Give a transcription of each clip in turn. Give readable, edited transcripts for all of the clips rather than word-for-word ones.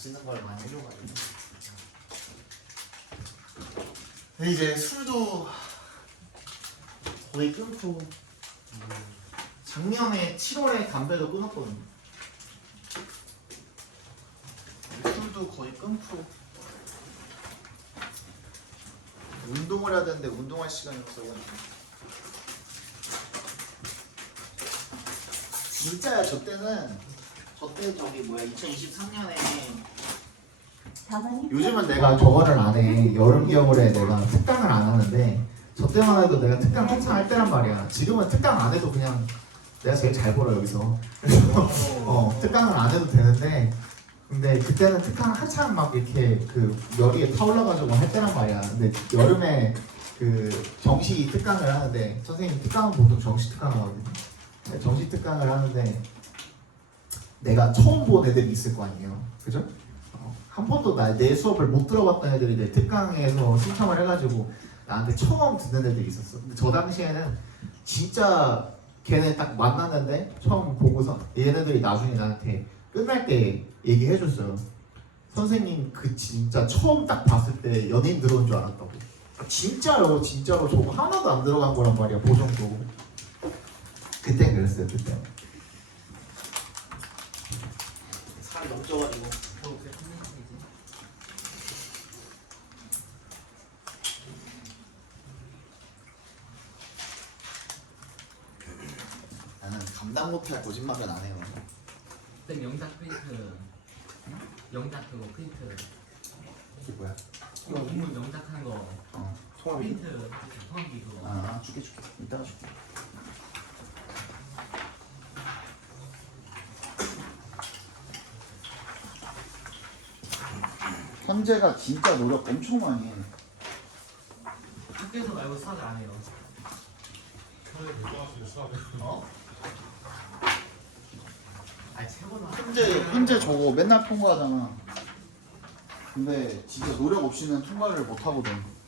맛있는 걸 많이 해줘가지고. 근데 이제 술도 거의 끊고 작년에 7월에 담배도 끊었거든요. 술도 거의 끊고 운동을 해야 되는데 운동할 시간이 없어가지고. 진짜야. 저 때 저기 뭐야 2023년에 요즘은 내가 저거를 안 해. 여름 겨울에 내가 특강을 안 하는데 저 때만 해도 내가 특강 한창 할 때란 말이야. 지금은 특강 안 해도 그냥 내가 제일 잘 벌어 여기서. 그래서 특강을 안 해도 되는데 근데 그때는 특강 한창 막 이렇게 그 열이 타올라가지고 할 때란 말이야. 근데 여름에 그 정시 특강을 하는데 선생님 특강은 보통 정시 특강을 하거든요. 정시 특강을 하는데 내가 처음 본 애들이 있을 거 아니에요. 그죠? 한 번도 내 수업을 못 들어봤던 애들이 내 특강에서 신청을 해가지고 나한테 처음 듣는 애들이 있었어. 근데 저 당시에는 진짜 걔네 딱 만났는데 처음 보고서 얘네들이 나중에 나한테 끝날 때 얘기해줬어요. 선생님 그 진짜 처음 딱 봤을 때 연예인 들어온 줄 알았다고. 진짜로 저거 하나도 안 들어간 거란 말이야. 보정도. 그때 그랬어요. 그때. 살이 너무 쪄가지고. 나는 감당 못할 거짓말은 안 해요. 그때 영상 프린트, 영상 그거 프린트, 이게 뭐야? 공문 영상하는 거 소화기. 프린트, 소화기 그거. 줄게. 이따가 줄게. 현재가 진짜 노력 엄청 많이 해. 학교에서 말고 수학을 안 해요. 현재 저거 맨날 통과하잖아. 근데 진짜 노력 없이는 통과를 못 하거든.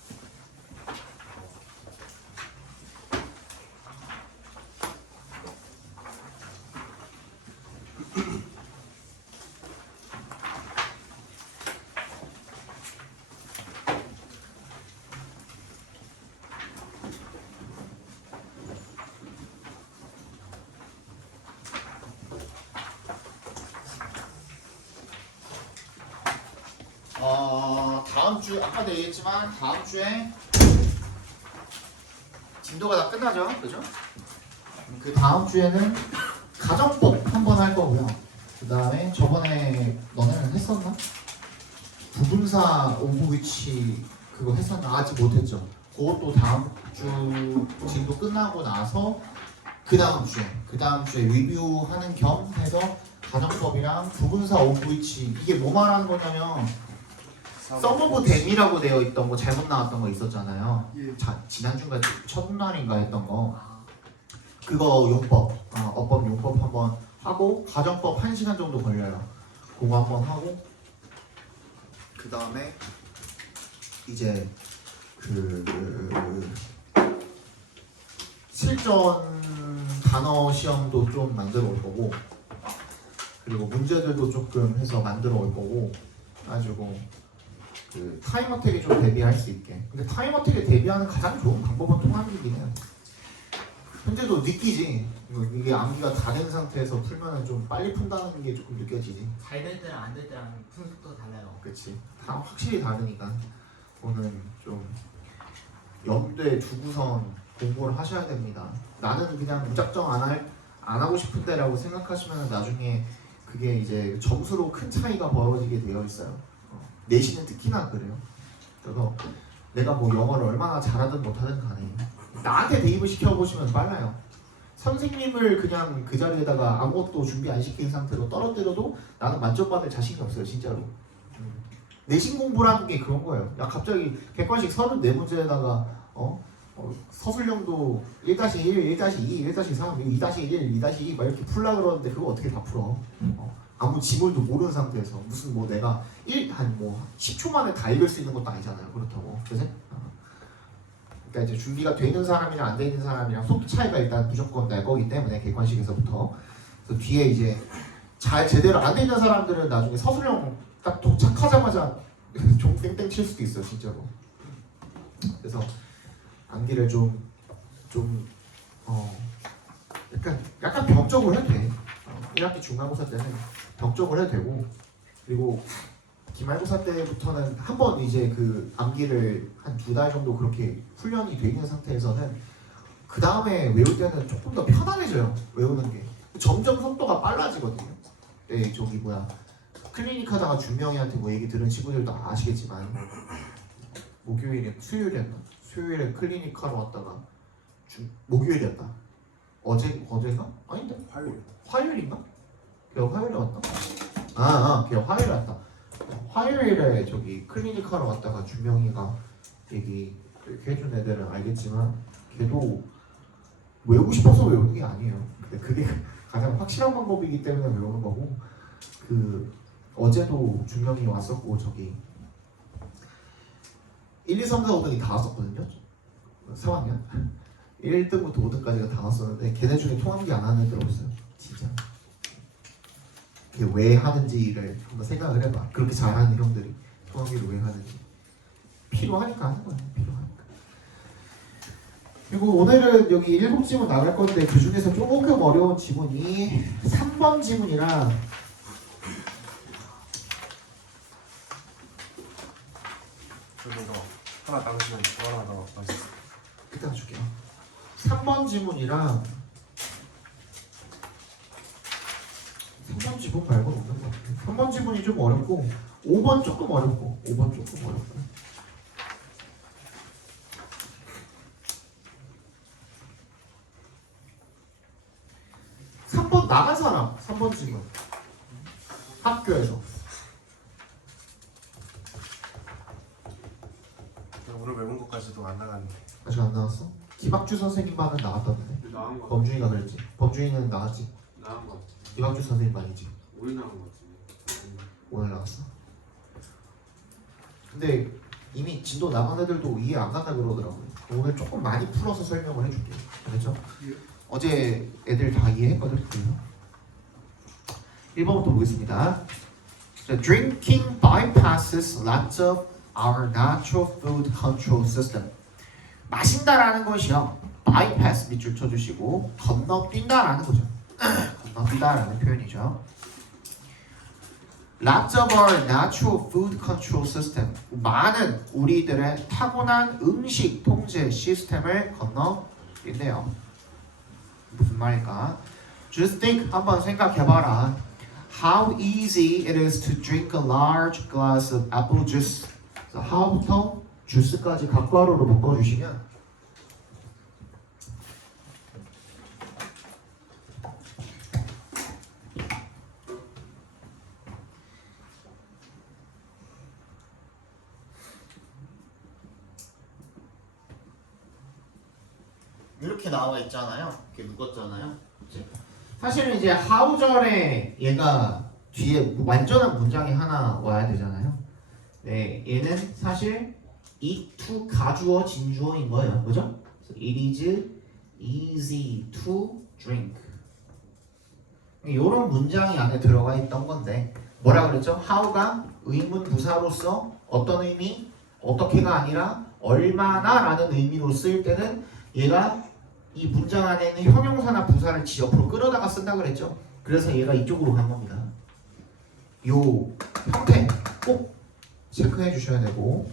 다음 주 아까도 얘기했지만 다음 주에 진도가 다 끝나죠, 그죠? 그 다음 주에는 가정법 한번 할 거고요. 그 다음에 저번에 너네는 했었나? 부분사 오브위치 그거 했었나? 아직 못했죠. 그것도 다음 주 진도 끝나고 나서 그 다음 주에 리뷰하는 겸 해서 가정법이랑 부분사 오브위치 이게 뭐 말하는 거냐면 서브브 댐이라고 되어 있던 거 잘못 나왔던 거 있었잖아요. 예. 지난주인가 첫날인가 했던 거 그거 용법 어법 용법 한번 하고 가정법 1시간 정도 걸려요. 그거 한번 하고 그 다음에 이제 그 실전 단어 시험도 좀 만들어 올 거고 그리고 문제들도 조금 해서 만들어 올 거고 가지고 그 타임어택에 좀 대비할 수 있게. 근데 타임어택에 대비하는 가장 좋은 방법은 통암기긴 해요. 현재도 느끼지. 이게 암기가 다 된 상태에서 풀면은 좀 빨리 푼다는 게 조금 느껴지지. 잘 될 때랑 안 될 때랑 푸는 속도가 달라요. 그렇지. 다 확실히 다르니까. 그거는 좀 염두에 두고선 공부를 하셔야 됩니다. 나는 그냥 무작정 안 하고 싶은데라고 생각하시면 나중에 그게 이제 점수로 큰 차이가 벌어지게 되어 있어요. 내신은 특히나 그래요. 그래서 내가 뭐 영어를 얼마나 잘하든 못하든 간에 나한테 대입을 시켜보시면 빨라요. 선생님을 그냥 그 자리에다가 아무것도 준비 안 시킨 상태로 떨어뜨려도 나는 만점 받을 자신이 없어요. 진짜로. 내신 공부라는 게 그런 거예요. 야 갑자기 객관식 34문제에다가 서술형도 1-1, 1-2, 1-3, 2-1, 2-2 막 이렇게 풀라 그러는데 그거 어떻게 다 풀어? 아무 지물도 모르는 상태에서 무슨 뭐 내가 한 10초 만에 다 읽을 수 있는 것도 아니잖아요. 그렇다고. 그래서 그러니까 이제 준비가 돼 있는 사람이랑 안 돼 있는 사람이랑 속도 차이가 일단 무조건 날 거기 때문에 객관식에서부터. 그래서 뒤에 이제 잘 제대로 안 돼 있는 사람들은 나중에 서술형 딱 도착하자마자 종 땡땡 칠 수도 있어요, 진짜로. 그래서 암기를 좀 약간 병적으로 해도 돼. 1학기 중간고사 때는 병적으로 해도 되고, 그리고 기말고사 때부터는 한번 이제 그 암기를 한 2달 정도 그렇게 훈련이 돼 있는 상태에서는 그 다음에 외울 때는 조금 더 편안해져요. 외우는 게 점점 속도가 빨라지거든요. 네, 저기 뭐야 클리닉 하다가 준명이한테 뭐 얘기 들은 친구들도 아시겠지만 수요일에 클리닉 하러 왔다가 목요일이었다. 어제가? 아닌데? 화요일인가? 걔가 화요일에 왔나? 걔가 화요일에 왔다. 화요일에 저기 클리닉 하러 왔다가 준명이가 얘기 해준 애들은 알겠지만 걔도 외우고 싶어서 외우는 게 아니에요. 근데 그게 가장 확실한 방법이기 때문에 외우는 거고, 그 어제도 준명이 왔었고 저기 1, 2, 3, 4, 5등이 다 왔었거든요. 3학년 1등부터 5등까지가 다 왔었는데 걔네 중에 통암기 안 하는 애들 없어요. 진짜. 그게 왜 하는지를 한번 생각을 해봐. 그렇게 잘하는 형들이 통암기를 왜 하는지. 필요하니까 하는 거예요. 필요하니까. 그리고 오늘은 여기 7지문 나갈 건데 그 중에서 조금 어려운 지문이 3번 지문이랑 이거 하나 남으시면 저 하나 더 맛있어. 이따가 줄게요. 3번 지문이랑 3번 지문 말고는 없는 것 같아요. 3번 지문이 좀 어렵고 5번 조금 어렵고 5번 조금 어렵고 3번 나간 사람 3번 지문 학교에서 오늘 외운 것까지도 안 나갔는데. 아직 안 나왔어? 김학주 선생님만은 나갔다는데. 나온 거 범준이가 그랬지. 범준이는 나갔지. 나온 거 같아. 김학주 선생님 아니지. 오래 나온 거 같은데. 오늘 나왔어. 근데 이미 진도 나간 애들도 이해 안 간다 그러더라고요. 오늘 조금 많이 풀어서 설명을 해줄게요. 알겠죠? 어제 애들 다 이해했거든. 그래서 1번부터 보겠습니다. So, drinking bypasses lots of our natural food control system. 마신다라는 것이요. bypass 밑줄 쳐주시고 건너뛴다라는 거죠. 건너뛰다라는 표현이죠. Lots of our natural food control system. 많은 우리들의 타고난 음식 통제 시스템을 건너뛴대요. 무슨 말일까? Just think, 한번 생각해봐라. How easy it is to drink a large glass of apple juice. 그래서 how부터 주스까지 각괄호로 묶어주시면 이렇게 나와 있잖아요. 이렇게 묶었잖아요. 그치? 사실은 이제 how절에 얘가 뒤에 완전한 문장이 하나 와야 되잖아요. 네, 얘는 사실 it to 가주어 진주어인 거예요. 그죠? So it is easy to drink. 이런 문장이 안에 들어가 있던 건데 뭐라 그랬죠? how가 의문 부사로서 어떤 의미? 어떻게가 아니라 얼마나 라는 의미로 쓰일 때는 얘가 이 문장 안에 있는 형용사나 부사를 지 옆으로 끌어다가 쓴다 그랬죠? 그래서 얘가 이쪽으로 간 겁니다. 요 형태 꼭 체크해 주셔야 되고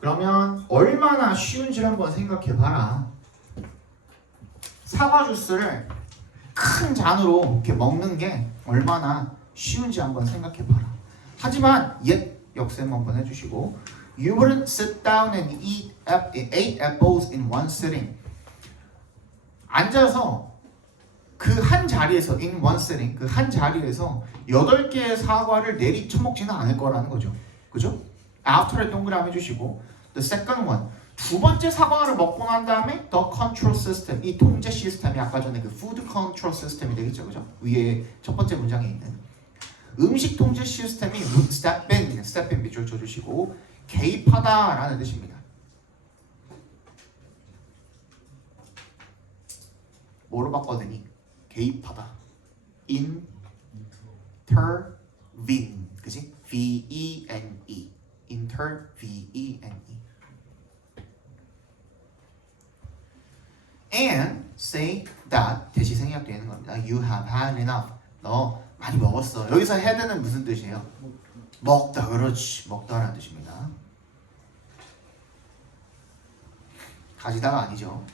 그러면 얼마나 쉬운지 한번 생각해 봐라. 사과 주스를 큰 잔으로 이렇게 먹는 게 얼마나 쉬운지 한번 생각해 봐라. 하지만 옛 역셈 한번 해주시고 You wouldn't sit down and eat 8 apples in one sitting. 앉아서 그 한 자리에서 in one sitting 그 한 자리에서 8개의 사과를 내리 처먹지는 않을 거라는 거죠. 그죠? After에 동그라미 해주시고 The second one 두 번째 사과를 먹고 난 다음에 the control system 이 통제 시스템이 아까 전에 그 food control system이 되겠죠, 그죠? 위에 첫 번째 문장에 있는 음식 통제 시스템이 step in 밑줄 쳐주시고 개입하다라는 뜻입니다. 뭐로 바꿔드니? 개입하다. intervene, 그지? V-E-N-E, intervene. And say that 대시 생략되는 겁니다. You have had enough. 너 많이 먹었어. 여기서 had는 무슨 뜻이에요? 먹다. 그렇지. 먹다라는 뜻입니다. 가지다가 아니죠.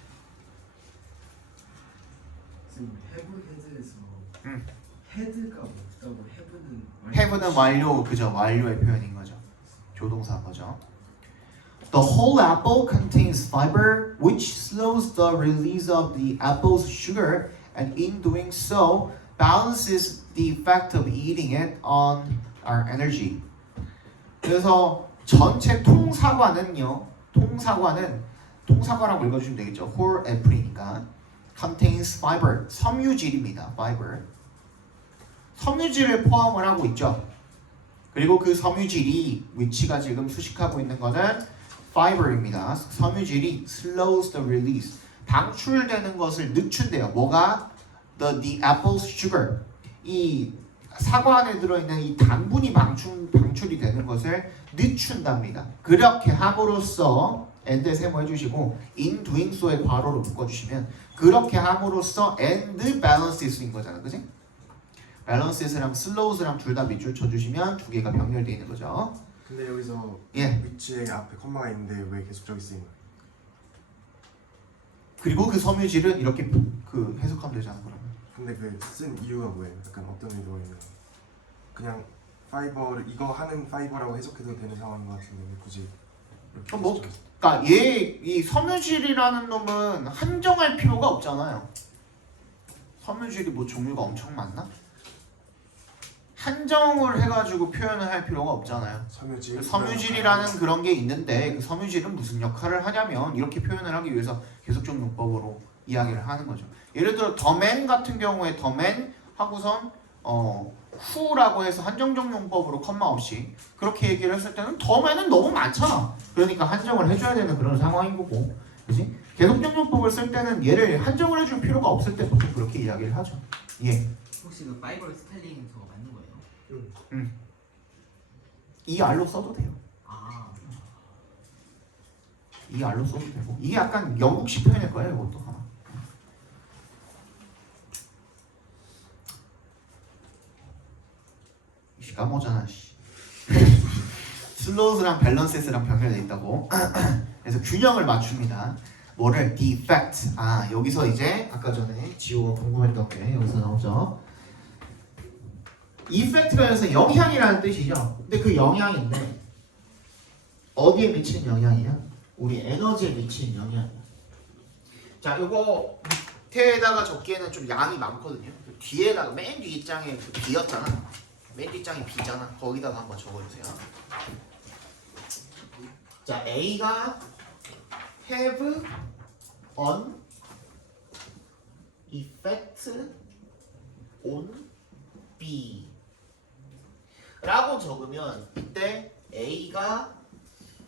선생님 have had에서 음. had가 없다고 have는 완료, 그죠? 완료의 표현인 거죠. 조동사인 거죠. The whole apple contains fiber, which slows the release of the apple's sugar, and in doing so, balances the effect of eating it on our energy. 그래서 전체 통사과는요. 통사과라고 읽어주시면 되겠죠. whole apple이니까 contains fiber, 섬유질입니다. fiber. 섬유질을 포함을 하고 있죠. 그리고 그 섬유질이 위치가 지금 수식하고 있는 거는 fiber입니다. 섬유질이 slows the release, 방출되는 것을 늦춘대요. 뭐가? The apple's sugar, 이 사과 안에 들어있는 이 당분이 방출이 되는 것을 늦춘답니다. 그렇게 함으로써 and에 세모 해주시고 in doing so의 괄호로 묶어주시면 그렇게 함으로써 and balances인 거잖아, 그지? balances랑 slows랑 둘 다 밑줄 쳐주시면 두 개가 병렬되어 있는 거죠. 근데 여기서 예. 위치에 앞에 컴마가 있는데 왜 계속 저기 쓰인 거예요? 그리고 그 섬유질은 이렇게 그 해석하면 되잖아, 그러면. 근데 그 쓴 이유가 뭐예요? 약간 어떤 의도가 있나요? 그냥 파이버를 이거 하는 파이버라고 해석해도 되는 상황인 것 같은데 왜 굳이 이렇게 뭐, 쓰죠? 그러니까 이 섬유질이라는 놈은 한정할 필요가 없잖아요. 섬유질이 뭐 종류가 엄청 많나? 한정을 해가지고 표현을 할 필요가 없잖아요. 섬유질이라는 그런 게 있는데 그 섬유질은 무슨 역할을 하냐면 이렇게 표현을 하기 위해서 계속적 용법으로 이야기를 하는 거죠. 예를 들어 더맨 같은 경우에 더맨 하고선 who라고 해서 한정적 용법으로 컴마 없이 그렇게 얘기를 했을 때는 더맨은 너무 많잖아. 그러니까 한정을 해줘야 되는 그런 상황인 거고, 그렇지? 계속적 용법을 쓸 때는 얘를 한정을 해줄 필요가 없을 때 보통 그렇게 이야기를 하죠. 예. 혹시 그 파이버 스타일링 저거 맞는 거예요? 이 R로 써도 돼요. 아, 이 R로 써도 되고 이게 약간 영국식 표현일 거예요. 이것도 하나. 씨 까먹잖아. 슬로우스랑 밸런스랑 병렬되어 있다고. 그래서 균형을 맞춥니다. 뭐를? defect. 여기서 이제 아까 전에 지호가 궁금했던 게 여기서 나오죠. effect가 여기서 영향이라는 뜻이죠. 근데 그 영향인데 어디에 미치는 영향이야? 우리 에너지에 미치는 영향이야. 자, 이거 밑에다가 적기에는 좀 양이 많거든요. 뒤에다가 맨 뒷장에 그 B였잖아. 맨 뒷장이 B잖아. 거기다가 한번 적어주세요. 자, A가 have an effect on B 라고 적으면 이때 A가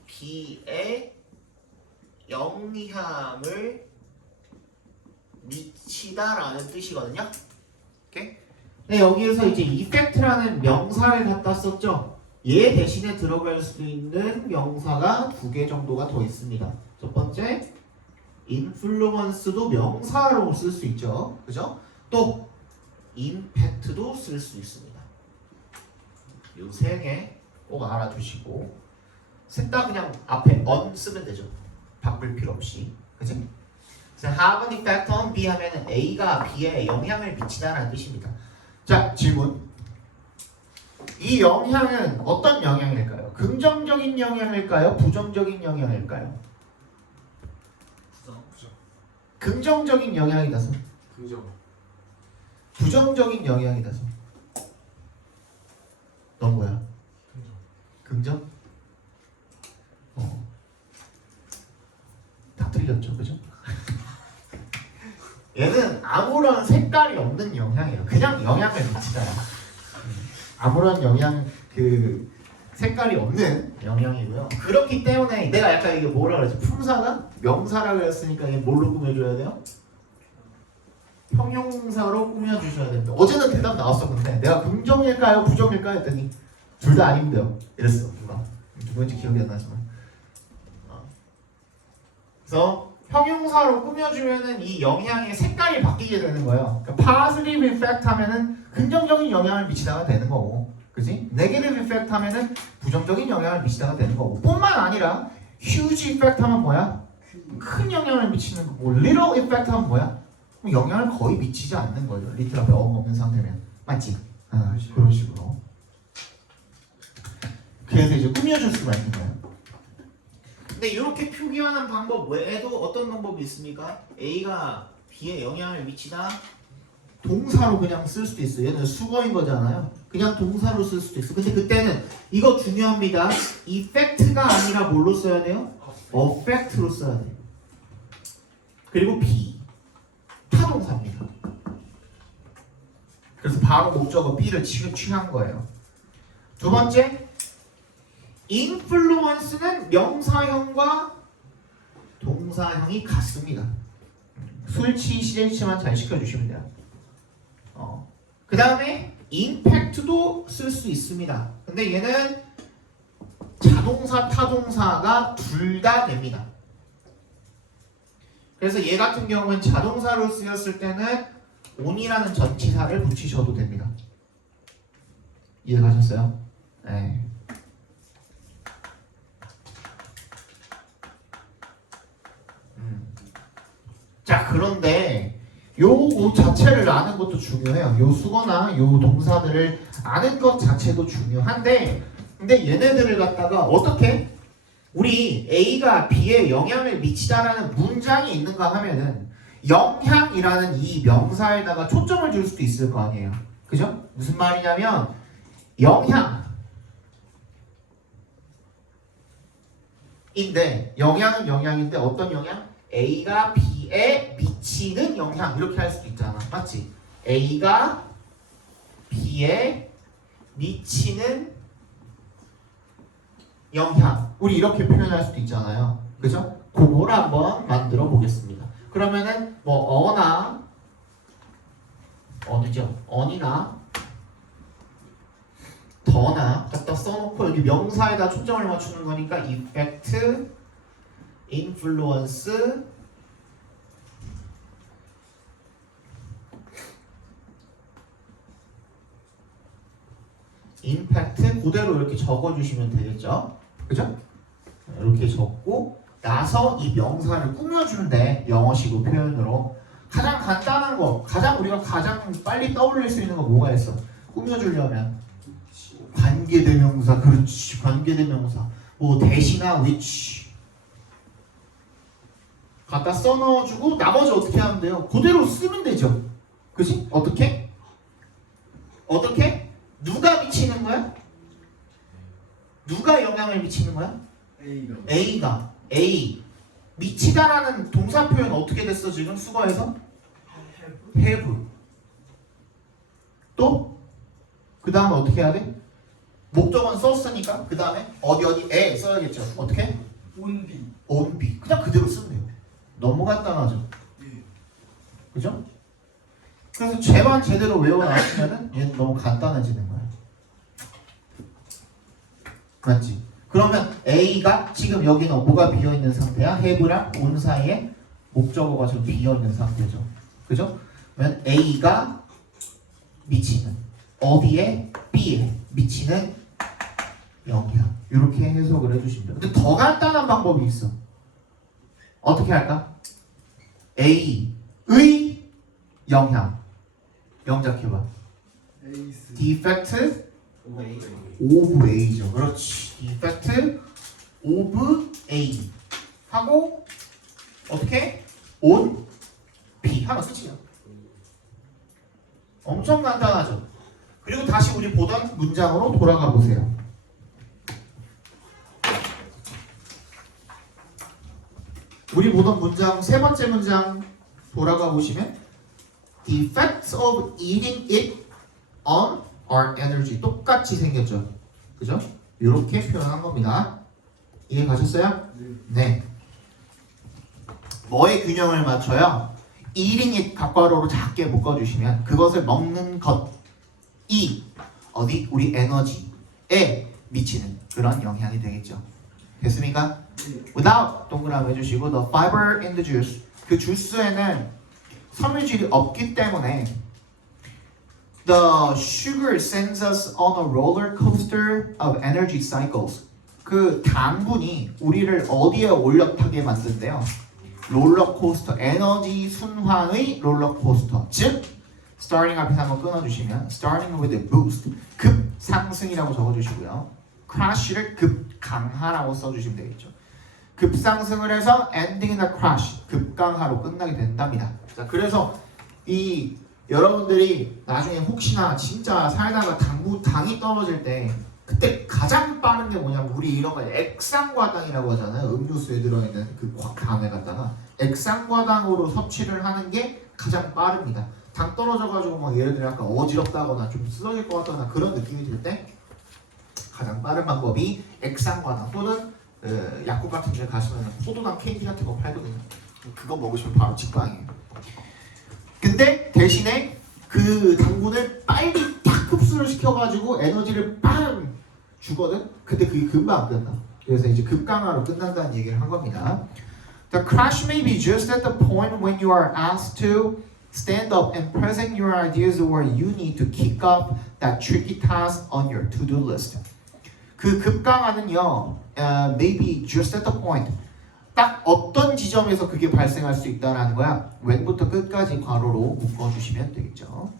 B에 영향을 미치다라는 뜻이거든요. 오케이? 네, 여기에서 이제 effect라는 명사를 갖다 썼죠. 얘 대신에 들어갈 수 있는 명사가 두 개 정도가 더 있습니다. 첫 번째, influence도 명사로 쓸 수 있죠. 그죠? 또 impact도 쓸 수 있습니다. 이 세 개 꼭 알아두시고 셋 다 그냥 앞에 on 쓰면 되죠. 바꿀 필요 없이. 그치? 그래서 have an effect on B 하면은 A가 B에 영향을 미치다라는 뜻입니다. 자, 질문. 이 영향은 어떤 영향일까요? 긍정적인 영향일까요? 부정적인 영향일까요? 부정. 긍정적인 영향이다 손. 긍정. 부정적인 영향이다 손. 넌 뭐야? 긍정? 다 틀렸죠, 그죠? 얘는 아무런 색깔이 없는 영향이에요. 그냥 영향을 미치잖아. 아무런 영향 그 색깔이 없는 영향이고요. 그렇기 때문에 내가 약간 이게 뭐라 그랬지? 품사가 명사라 그랬으니까 이게 뭘로 꾸며줘야 돼요? 형용사로 꾸며주셔야 됩니다. 어제는 대답 나왔어. 근데 내가 긍정일까요? 부정일까요? 했더니 둘 다 아닌데요. 이랬어. 누군지 기억이 안 나지만. 그래서 형용사로 꾸며주면은 이 영향의 색깔이 바뀌게 되는 거예요. 그러니까 positive effect 하면은 긍정적인 영향을 미치다가 되는 거고, 그지? negative effect 하면은 부정적인 영향을 미치다가 되는 거고, 뿐만 아니라 huge effect 하면 뭐야? 큰 영향을 미치는 거고, little effect 하면 뭐야? 영향을 거의 미치지 않는 거죠. 리틀 앞에 어음 없는 상태면. 맞지? 그런 식으로. 그래서 이제 꾸며줄 수가 있는 거예요. 근데 이렇게 표기하는 방법 외에도 어떤 방법이 있습니까? A가 B에 영향을 미치다 동사로 그냥 쓸 수도 있어요. 얘는 수거인 거잖아요. 그냥 동사로 쓸 수도 있어. 근데 그때는 이거 중요합니다. effect가 아니라 뭘로 써야 돼요? affect로 써야 돼요. 그리고 B 타동사입니다. 그래서 바로 목적어 B를 취한 거예요. 두 번째, influence는 명사형과 동사형이 같습니다. 술치, 시제치만 잘 시켜주시면 돼요. 그 다음에 impact도 쓸 수 있습니다. 근데 얘는 자동사, 타동사가 둘 다 됩니다. 그래서 얘 같은 경우는 자동사로 쓰였을 때는 on이라는 전치사를 붙이셔도 됩니다. 이해가셨어요? 네. 자, 그런데 요 자체를 아는 것도 중요해요. 요 수거나 요 동사들을 아는 것 자체도 중요한데, 근데 얘네들을 갖다가 어떻게 우리 A가 B에 영향을 미치다라는 문장이 있는가 하면은 영향이라는 이 명사에다가 초점을 줄 수도 있을 거 아니에요. 그죠? 무슨 말이냐면 영향인데, 영향은 영향인데 어떤 영향? A가 B에 미치는 영향, 이렇게 할 수도 있잖아. 맞지? A가 B에 미치는 영향, 우리 이렇게 표현할 수도 있잖아요. 그죠? 그걸 한번 만들어 보겠습니다. 그러면은 뭐 on이나 더나 갖다 써놓고 여기 명사에다 초점을 맞추는 거니까 effect, influence, impact 그대로 이렇게 적어주시면 되겠죠? 그죠? 이렇게 적고 나서 이 명사를 꾸며주는데 영어식으로 표현으로 가장 간단한 거, 우리가 가장 빨리 떠올릴 수 있는 거 뭐가 있어? 꾸며주려면 관계대명사, 그렇지, 관계대명사, 뭐 대시나 which 갖다 써넣어주고 나머지 어떻게 하면 돼요? 그대로 쓰면 되죠. 그치? 어떻게? 누가 미치는 거야? 누가 영향을 미치는 거야? A가. A 미치다라는 동사 표현 어떻게 됐어 지금 수거해서? have. 또? 그 다음에 어떻게 해야 돼? 목적은 썼으니까 그 다음에 어디에 써야겠죠. 어떻게? on B. 그냥 그대로 쓰면 돼요. 너무 간단하죠. 그죠? 그래서 쟤만 제대로 외워놨으면은 얘는 너무 간단해지는 거야. 맞지? 그러면 A가 지금 여기는 뭐가 비어있는 상태야? have랑 on 사이에 목적어가 지금 비어있는 상태죠. 그죠? 그러면 A가 미치는 어디에? B에 미치는 영향. 이렇게 해석을 해주시면 돼요. 근데 더 간단한 방법이 있어. 어떻게 할까? A의 영향. 영작해봐. defect of A죠. 그렇지. defect of A 하고 어떻게? on B 하면 끝이야. 엄청 간단하죠. 그리고 다시 우리 보던 문장으로 돌아가 보세요. 우리 보던 문장 세 번째 문장 돌아가 보시면 The effects of eating it on our energy 똑같이 생겼죠. 그죠? 이렇게 표현한 겁니다. 이해 가셨어요? 네. 뭐의 균형을 맞춰요? 1인이 값괄호로 작게 묶어주시면 그것을 먹는 것이 어디? 우리 에너지에 미치는 그런 영향이 되겠죠. 됐습니까? without 동그라미 해주시고 the fiber in the juice 그 주스에는 섬유질이 없기 때문에 the sugar sends us on a roller coaster of energy cycles 그 당분이 우리를 어디에 올려타게 만든대요. 롤러코스터 에너지 순환의 롤러코스터 즉 starting 앞에서 한번 끊어주시면 starting with a boost 급상승이라고 적어주시고요. crash를 급강하라고 써주시면 되겠죠. 급상승을 해서 ending in a crash 급강하로 끝나게 된답니다. 자, 그래서 이 여러분들이 나중에 혹시나 진짜 살다가 당이 떨어질 때 그때 가장 빠른 게 뭐냐면 우리 이런 거 액상과당이라고 하잖아요. 음료수에 들어있는 그 당을 갖다가 액상과당으로 섭취를 하는 게 가장 빠릅니다. 당 떨어져가지고 막 예를 들어 약간 어지럽다거나 좀 쓰러질 것 같거나 그런 느낌이 들 때 가장 빠른 방법이 액상과당 또는 약국 같은 데 가시면 포도당 캔디 같은 거 팔거든요. 그거 먹으시면 바로 직방이에요. 근데 대신에 그 당분을 빨리 딱 흡수를 시켜가지고 에너지를 빵 주거든? 근데 그게 금방 안 끝나. 그래서 이제 급강하로 끝난다는 얘기를 한 겁니다. The crash may be just at the point when you are asked to stand up and present your ideas or you need to kick off that tricky task on your to-do list. 그 급강하는요, maybe just at the point. 딱 어떤 지점에서 그게 발생할 수 있다라는 거야. when부터 끝까지 괄호로 묶어주시면 되겠죠.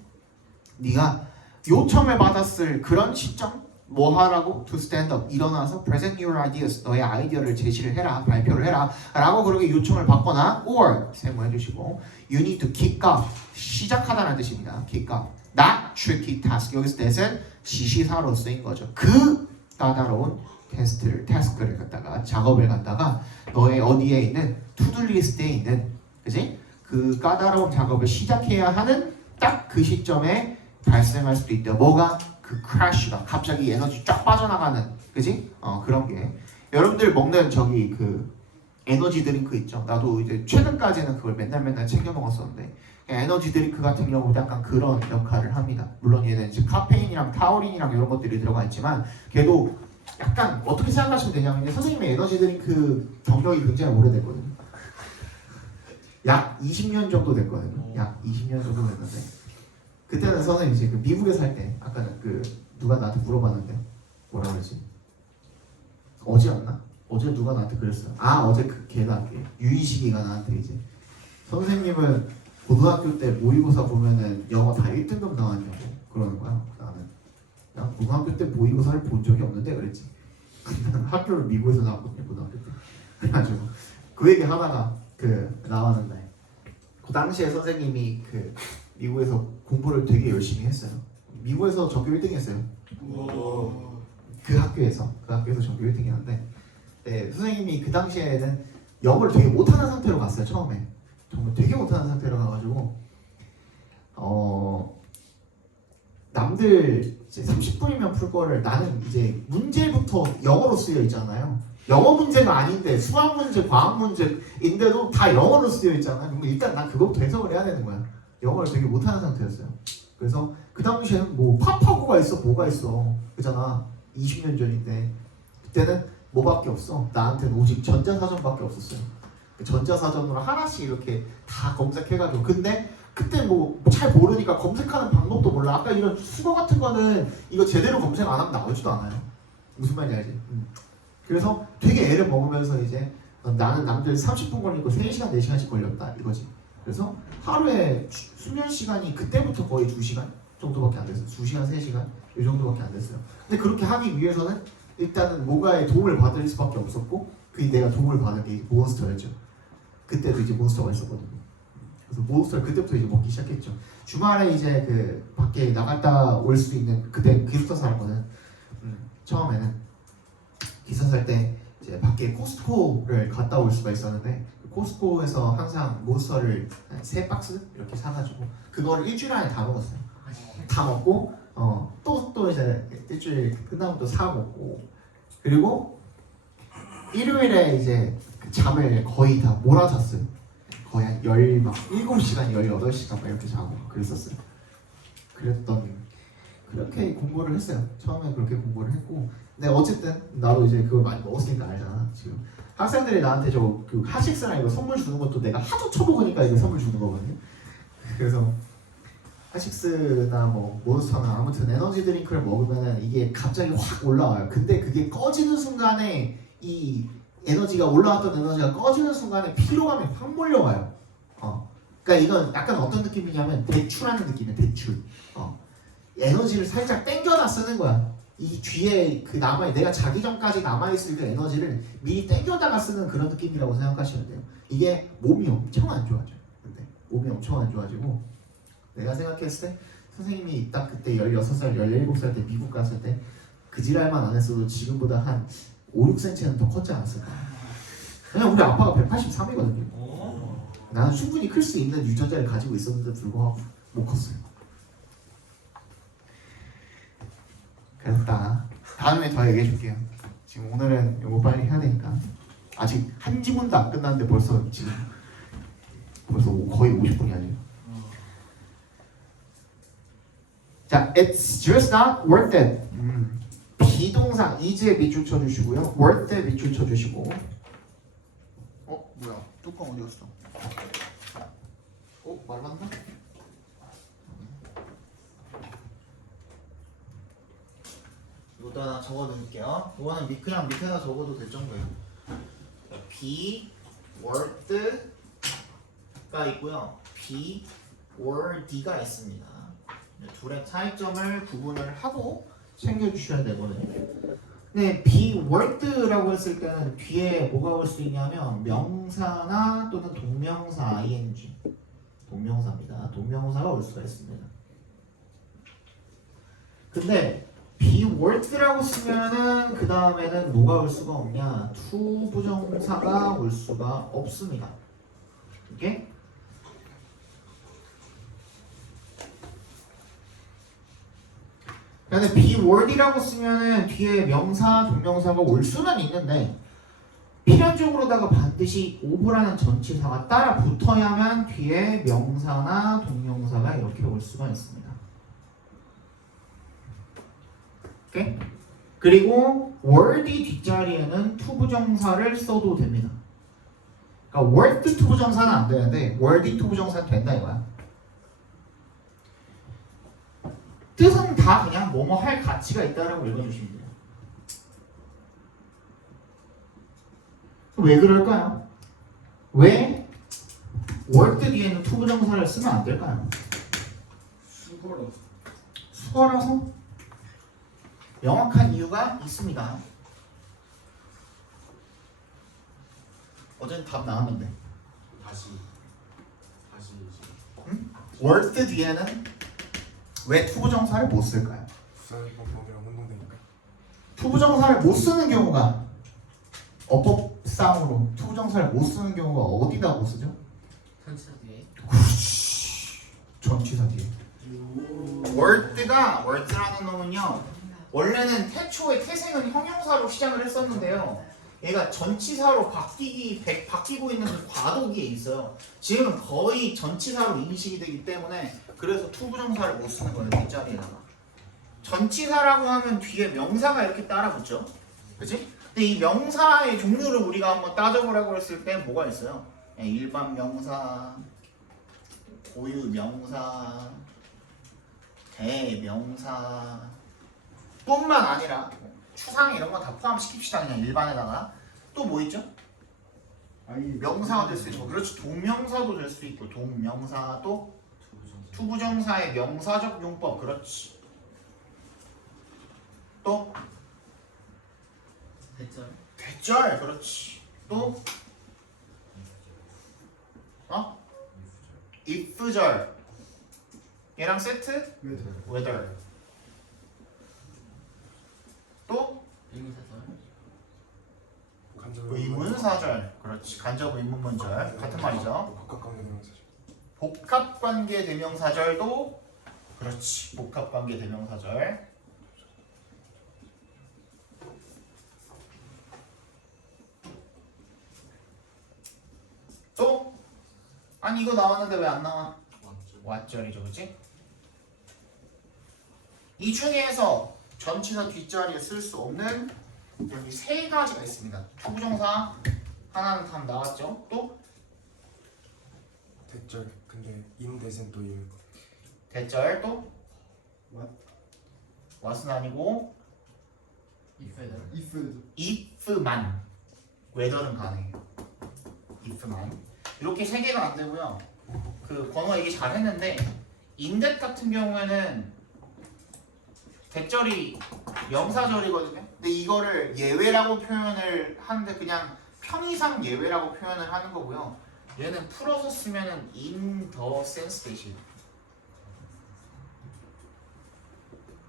네가 요청을 받았을 그런 시점 뭐 하라고? To stand up 일어나서 present your ideas 너의 아이디어를 제시를 해라 발표를 해라 라고 그렇게 요청을 받거나 or 세모해 주시고 you need to kick off 시작하다는 뜻입니다. kick off that tricky task 여기서 that은 시시사로 쓰인 거죠. 그 까다로운 태스크를 갖다가 작업을 갖다가 너의 어디에 있는 투두 리스트에 있는 그지? 그 까다로운 작업을 시작해야 하는 딱 그 시점에 발생할 수도 있다. 뭐가? 그 크래쉬가 갑자기 에너지 쫙 빠져나가는 그지? 그런 게 여러분들 먹는 저기 그 에너지 드링크 있죠. 나도 이제 최근까지는 그걸 맨날 챙겨 먹었었는데 에너지 드링크 같은 경우도 약간 그런 역할을 합니다. 물론 얘는 이제 카페인이랑 타우린이랑 이런 것들이 들어가 있지만 걔도 약간 어떻게 생각하시면 되냐면 선생님의 에너지 드링크 경력이 굉장히 오래됐거든요. 약 20년 정도 됐거든요. 약 20년 정도 됐는데 그때는 선생님 이제 그 미국에 살 때 아까는 그 누가 나한테 물어봤는데 뭐라 그러지? 어제였나? 어제 누가 나한테 그랬어요. 어제 그 걔가 유이식이가 나한테 이제 선생님은 고등학교 때 모의고사 보면은 영어 다 1등급 나왔냐고 그러는 거야. 나는 야 고등학교 때 모의고사를 본 적이 없는데 그랬지. 나는 학교를 미국에서 나왔거든요 고등학교 때. 그래가지고 그 얘기 하다가 그 나왔는데 그 당시에 선생님이 그 미국에서 공부를 되게 열심히 했어요. 미국에서 전교 1등 했어요. 그 학교에서 전교 1등이었는데 네, 선생님이 그 당시에는 영어를 되게 못하는 상태로 갔어요. 처음에 정말 되게 못하는 상태로 가가지고 남들 이제 30분이면 풀 거를 나는 이제 문제부터 영어로 쓰여 있잖아요. 영어 문제가 아닌데 수학 문제, 과학 문제인데도 다 영어로 쓰여 있잖아요. 그럼 일단 난 그것부터 해석을 해야 되는 거야. 영어를 되게 못하는 상태였어요. 그래서 그 당시에는 뭐 파파고가 있어 뭐가 있어 그잖아. 20년 전인데 그때는 뭐밖에 없어. 나한테는 오직 전자사전밖에 없었어요. 전자사전으로 하나씩 이렇게 다 검색해가지고 근데 그때 뭐 잘 모르니까 검색하는 방법도 몰라. 아까 이런 수거 같은 거는 이거 제대로 검색 안 하면 나오지도 않아요. 무슨 말인지 알지? 그래서 되게 애를 먹으면서 이제 나는 남들 30분 걸리고 3시간, 4시간씩 걸렸다 이거지. 그래서 하루에 수면 시간이 그때부터 거의 2시간 정도밖에 안 됐어요. 2시간, 3시간 이 정도밖에 안 됐어요. 근데 그렇게 하기 위해서는 일단은 뭐가의 도움을 받을 수밖에 없었고 그 내가 도움을 받은 게 몬스터였죠. 그때도 이제 몬스터가 있었거든요. 그래서 몬스터를 그때부터 이제 먹기 시작했죠. 주말에 이제 그 밖에 나갔다 올 수 있는 그때 기숙사 살았거든. 처음에는 기숙사 살 때 이제 밖에 코스트코를 갔다 올 수가 있었는데 코스트코에서 항상 몬스터를 3박스 이렇게 사가지고 그거를 일주일 안에 다 먹었어요. 다 먹고 또 이제 일주일 끝나면 또 사 먹고 그리고 일요일에 이제 그 잠을 거의 다 몰아잤어요. 거의 한 7시간, 18시간 막 이렇게 자고 그랬었어요. 그렇게 공부를 했어요. 처음에 그렇게 공부를 했고 근데 어쨌든 나도 이제 그걸 많이 먹었으니까 알잖아. 지금 학생들이 나한테 그 하식스랑 이거 선물 주는 것도 내가 하도 쳐먹으니까 이거 선물 주는 거거든요. 그래서 하식스나 뭐 몬스터나 아무튼 에너지 드링크를 먹으면 이게 갑자기 확 올라와요. 근데 그게 꺼지는 순간에 이 에너지가 올라왔던 에너지가 꺼지는 순간에 피로감이 확 몰려와요. 그러니까 이건 약간 어떤 느낌이냐면 대출하는 느낌이야. 대출. 에너지를 살짝 땡겨다 쓰는 거야. 이 뒤에 그 내가 자기 전까지 남아있을 그 에너지를 미리 땡겨다가 쓰는 그런 느낌이라고 생각하시면 돼요. 이게 몸이 엄청 안 좋아져요. 근데 몸이 엄청 안 좋아지고 내가 생각했을 때 선생님이 딱 그때 16살, 17살 때 미국 갔을 때 그 지랄만 안 했어도 지금보다 한 5, 6cm는 더 컸지 않았을까. 왜냐면 우리 아빠가 183이거든요. 나는 충분히 클 수 있는 유전자를 가지고 있었는데 불구하고 못 컸어요. 그랬다. 다음에 더 얘기해 줄게요. 지금 오늘은 이거 빨리 해야 되니까. 아직 한 지문도 안 끝났는데 벌써 거의 50분이 아니에요. 자, it's just not worth it. 비동사 is에 밑줄 쳐주시고요. worth it 밑줄 쳐주시고. 뭐야? 뚜껑 어디 갔어? 말랐나? 이것도 하나 적어드릴게요. 이거는 그냥 밑에다 적어도 될 정도예요. be worth가 있고요. be worthy가 있습니다. 둘의 차이점을 구분을 하고 챙겨주셔야 되거든요. 네, be worth라고 했을 때는 뒤에 뭐가 올 수 있냐면 명사나 또는 동명사 ing 동명사입니다. 동명사가 올 수가 있습니다. 근데 be worth라고 쓰면은 그 다음에는 뭐가 올 수가 없냐? to 부정사가 올 수가 없습니다. 오케이? 근데 be worthy라고 쓰면은 뒤에 명사, 동명사가 올 수는 있는데 필연적으로다가 반드시 of라는 전치사가 따라 붙어야만 뒤에 명사나 동명사가 이렇게 올 수가 있습니다. 오케이? 그리고 worthy 뒷자리에는 to 부정사를 써도 됩니다. 그러니까 worth to 부정사는 안 되는데 worthy to 부정사는 된다 이거야. 뜻은 다 그냥 뭐뭐 할 가치가 있다라고 읽어주시면 돼요. 왜 그럴까요? 왜 worth 뒤에는 to 부정사를 쓰면 안 될까요? 수거라서? 명확한 이유가 있습니다. 어제는 답 나왔는데. 다시 worth 뒤에는 왜 to 부정사를 못 쓸까요? 부사법이랑 혼동되니까. to 부정사를 못 쓰는 경우가 어법상으로 to 부정사를 못 쓰는 경우가 어디다 못 쓰죠? 전치사 뒤에. 전치사 뒤에. worth라는 놈은요 원래는 태초에 태생은 형용사로 시작을 했었는데요 얘가 전치사로 바뀌고 있는 그 과도기에 있어요. 지금은 거의 전치사로 인식이 되기 때문에 그래서 to 부정사를 못 쓰는 거예요. 뒷자리에다가 전치사라고 하면 뒤에 명사가 이렇게 따라 붙죠. 그치? 근데 이 명사의 종류를 우리가 한번 따져보라고 했을 때 뭐가 있어요? 일반 명사, 고유 명사, 대명사 뿐만 아니라 추상 이런 거 다 포함시킵시다. 그냥 일반에다가 또 뭐 있죠? 명사가 될 수 있고 그렇지 동명사도 될 수 있고 동명사도 투부정사의 명사적 용법 그렇지 또 대절 그렇지 또 if절 얘랑 세트 whether 또 의문사절 그렇지 간접 의문문절 같은 말이죠. 복합관계 대명사절도 그렇지. 복합관계 대명사절. 또? 아니 이거 나왔는데 왜 안 나와? 왓절이죠, 그치? 이 중에서 전치사 뒷자리에 쓸 수 없는 여기 세 가지가 있습니다. 투부정사 하나는 답 나왔죠? 또? 대절. 근데 인대sen 또 이유. 대절 또? What? what은 아니고 if if만 whether는 가능해요. if만 이렇게 세 개가 안 되고요. 그 번호 얘기 잘 했는데 인댓 같은 경우에는 대절이 명사절이거든요. 근데 이거를 예외라고 표현을 하는데 그냥 편의상 예외라고 표현을 하는 거고요. 얘는 풀어서 쓰면은 in the sense 대신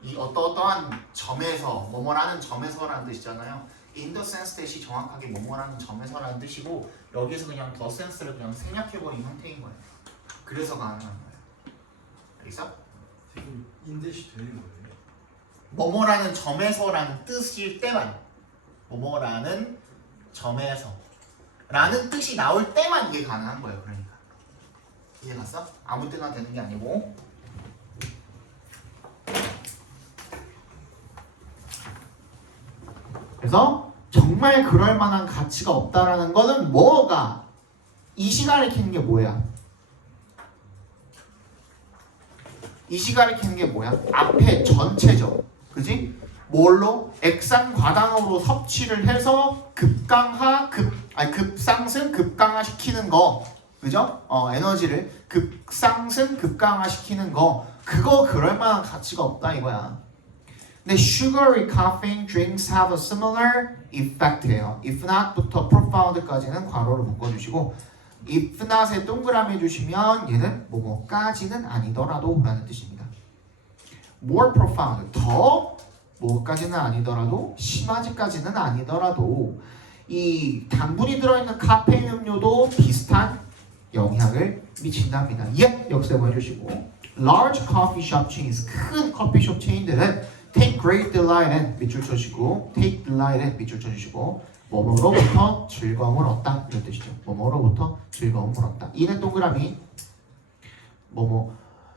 이 어떠어떠한 점에서 뭐뭐라는 점에서라는 뜻이잖아요. in the sense 대시 정확하게 뭐뭐라는 점에서라는 뜻이고 여기서 그냥 the sense를 그냥 생략해버린 형태인 거예요. 그래서 가능한 거예요. 알겠어? 지금 인대시 되는 거예요? 뭐뭐라는 점에서라는 뜻일 때만 뭐뭐라는 점에서 라는 뜻이 나올 때만 이게 가능한 거예요. 그러니까 이해 갔어? 아무 때나 되는 게 아니고. 그래서 정말 그럴 만한 가치가 없다라는 거는 뭐가 이 시간을 키는 게 뭐야? 이 시간을 키는 게 뭐야? 앞에 전체죠. 그지? 뭘로? 액상과당으로 섭취를 해서 급상승, 급강화 시키는 거. 그죠? 에너지를 급상승, 급강화 시키는 거. 그거 그럴 만한 가치가 없다 이거야. 근데 sugary caffeine drinks have a similar effect예요. if not부터 profound까지는 괄호를 묶어주시고 if not에 동그라미 해주시면 얘는 뭐뭐까지는 아니더라도 라는 뜻입니다. more profound, 더 뭐까지는 아니더라도 심하지까지는 아니더라도 이 당분이 들어있는 카페인 음료도 비슷한 영향을 미친답니다. 예, 역세모 해주시고 large coffee shop chains, 큰 커피숍 체인들은 take great delight in 밑줄 쳐주시고 take delight in 밑줄 쳐주시고 뭐뭐로부터 즐거움을 얻다 이런 뜻이죠. 뭐뭐로부터 즐거움을 얻다. 이는 동그라미 뭐뭐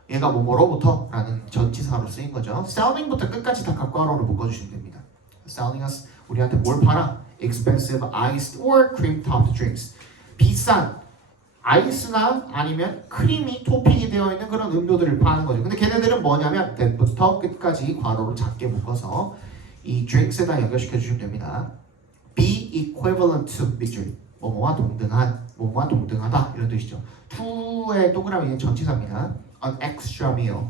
얘가 뭐뭐로부터 라는 전치사로 쓰인 거죠. selling부터 끝까지 다 각과로를 묶어주시면 됩니다. selling us 우리한테 뭘 팔아? expensive iced or cream topped drinks 비싼 아이스나 아니면 크림이 토핑이 되어 있는 그런 음료들을 파는 거죠. 근데 걔네들은 뭐냐면 that부터 끝까지 괄호로 작게 묶어서 이 drinks에다 연결시켜 주시면 됩니다. be equivalent to 밑줄 뭐뭐와 동등한 뭐뭐와 동등하다 이런 뜻이죠. to의 동그라미는 전치사입니다. an extra meal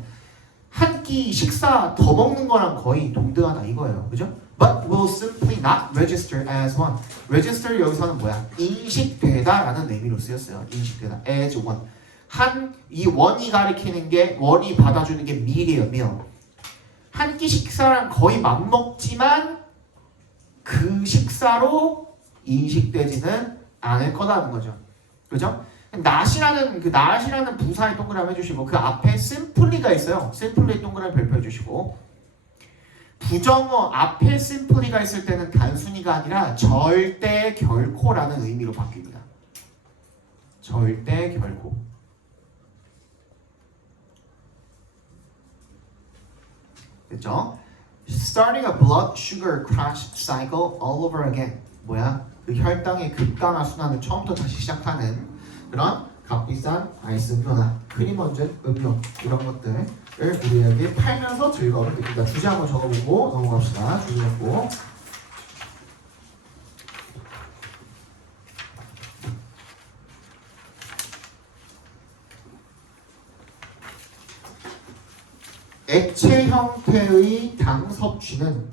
한 끼 식사 더 먹는 거랑 거의 동등하다 이거예요. 그죠? But will simply not register as one. register 여기서는 뭐야? 인식되다 라는 의미로 쓰였어요. 인식되다. as one. 이 원이 가리키는 게 원이 받아주는 게 meal이에요. meal. 한 끼 식사랑 거의 맞먹지만 그 식사로 인식되지는 않을 거다는 거죠. 그죠? not이라는 부사에 동그라미 해주시고 그 앞에 simply가 있어요. simply 동그라미 별표해 주시고 부정어 앞에 simply가 있을 때는 단순히가 아니라 절대 결코라는 의미로 바뀝니다. 절대 결코. 됐죠? Starting a blood sugar crash cycle all over again. 뭐야? 그 혈당의 급강화 순환을 처음부터 다시 시작하는 그런 값비싼 아이스 음료나 크림 얹은 음료 이런 것들을 우리에게 팔면서 즐거움을 느낀다. 주제 한번 적어보고 넘어갑시다. 주제 적고 액체 형태의 당 섭취는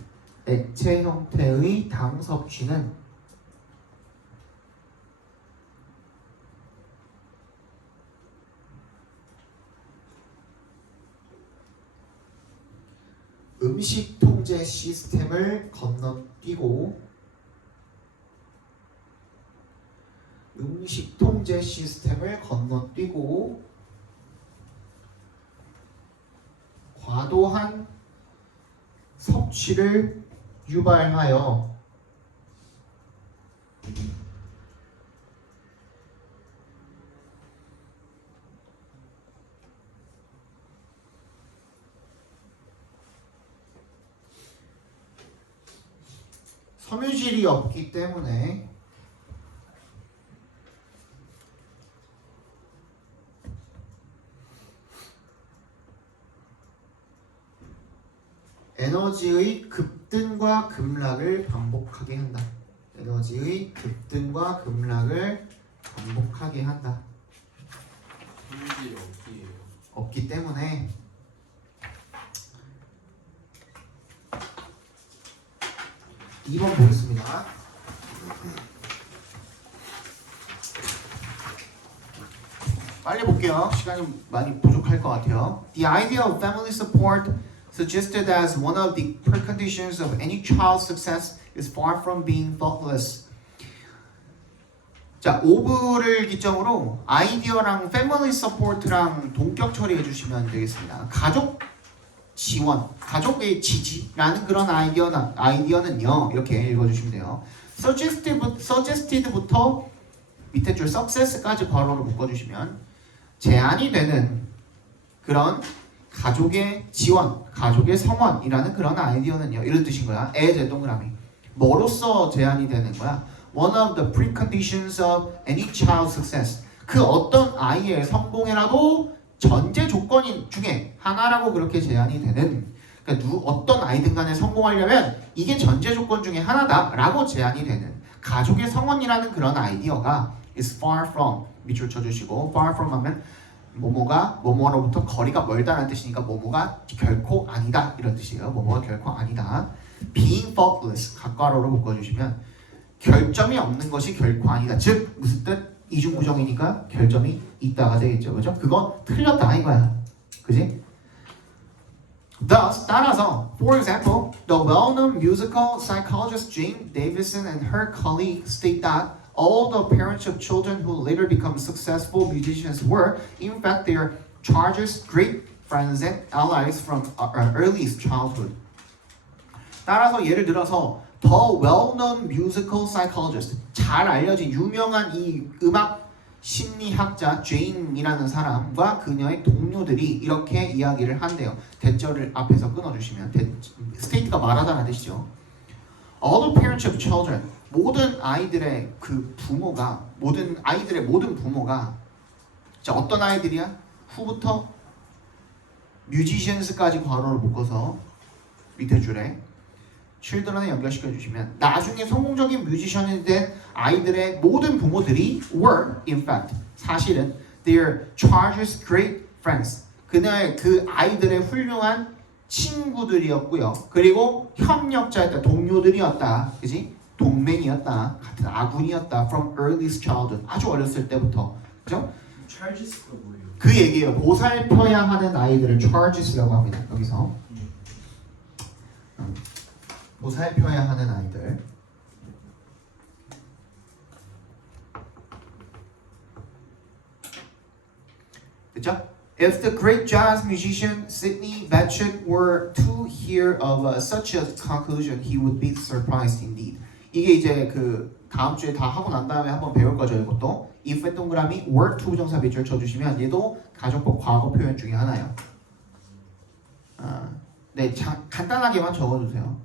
음식 통제 시스템을 건너뛰고 과도한 섭취를 유발하여 섬유질이 없기 때문에 에너지의 급등과 급락을 반복하게 한다. 에너지의 급등과 급락을 반복하게 한다. 품질이 없기에요. 없기 때문에 (2번) 보겠습니다. 빨리 볼게요. 시간이 많이 부족할 것 같아요. The idea of family support suggested as one of the preconditions of any child's success is far from being thoughtless. 자, of를 기점으로 아이디어랑 family support랑 동격 처리해 주시면 되겠습니다. 가족 지원, 가족의 지지라는 그런 아이디어는요. 이렇게 읽어주시면 돼요. suggested부터 밑에 줄 success까지 괄호로 묶어주시면 제한이 되는 그런 가족의 지원, 가족의 성원이라는 그런 아이디어는요. 이런 뜻인 거야. as 동그라미. 뭐로써 제한이 되는 거야? One of the preconditions of any child's success. 그 어떤 아이의 성공에라도 전제 조건 중에 하나라고 그렇게 제한이 되는, 그러니까 어떤 아이든 간에 성공하려면 이게 전제 조건 중에 하나다라고 제한이 되는 가족의 성원이라는 그런 아이디어가 is far from 밑줄 쳐주시고 far from 하면 뭐뭐가 뭐뭐로부터 거리가 멀다는 뜻이니까 뭐뭐가 결코 아니다 이런 뜻이에요. 뭐뭐가 결코 아니다. being faultless 각괄호로 묶어주시면 결점이 없는 것이 결코 아니다. 즉 무슨 뜻? 이중부정이니까 결점이 있다가 되겠죠. 그죠? 그건 틀렸다 이거야. 그지? Thus, 따라서, for example, the well-known musical psychologist Jane Davidson and her colleagues state that all the parents of children who later become successful musicians were, in fact, their charges, great friends and allies from earliest childhood. 따라서 예를 들어서 The well-known musical psychologist, 잘 알려진 유명한 이 음악 심리학자 제인이라는 사람과 그녀의 동료들이 이렇게 이야기를 한대요. 대절을 앞에서 끊어주시면 스테이트가 말하다는 뜻이죠. All the parents of children, 모든 아이들의 그 부모가, 모든 아이들의 모든 부모가, 자 어떤 아이들이야? 후부터 musicians까지 괄호를 묶어서 밑에 줄에 children에 연결시켜 주시면 나중에 성공적인 뮤지션이 된 아이들의 모든 부모들이 were in fact 사실은 their charges great friends 그녀의 그 아이들의 훌륭한 친구들이었고요. 그리고 협력자였다, 동료들이었다, 그지? 동맹이었다, 같은 아군이었다. From earliest childhood 아주 어렸을 때부터, 그죠? charges가 뭐예요? 그 얘기예요. 보살펴야 하는 아이들을 charges라고 합니다. 여기서. 보살펴야 하는 아이들. 됐죠? If the great jazz musician Sidney Bechet were to hear of such a conclusion, he would be surprised indeed. 이게 이제 그 다음 주에 다 하고 난 다음에 한번 배울 거죠. 이것도 if 동그라미 were to 부정사 밑줄 쳐주시면 얘도 가정법 과거 표현 중에 하나예요. 네, 간단하게만 적어주세요.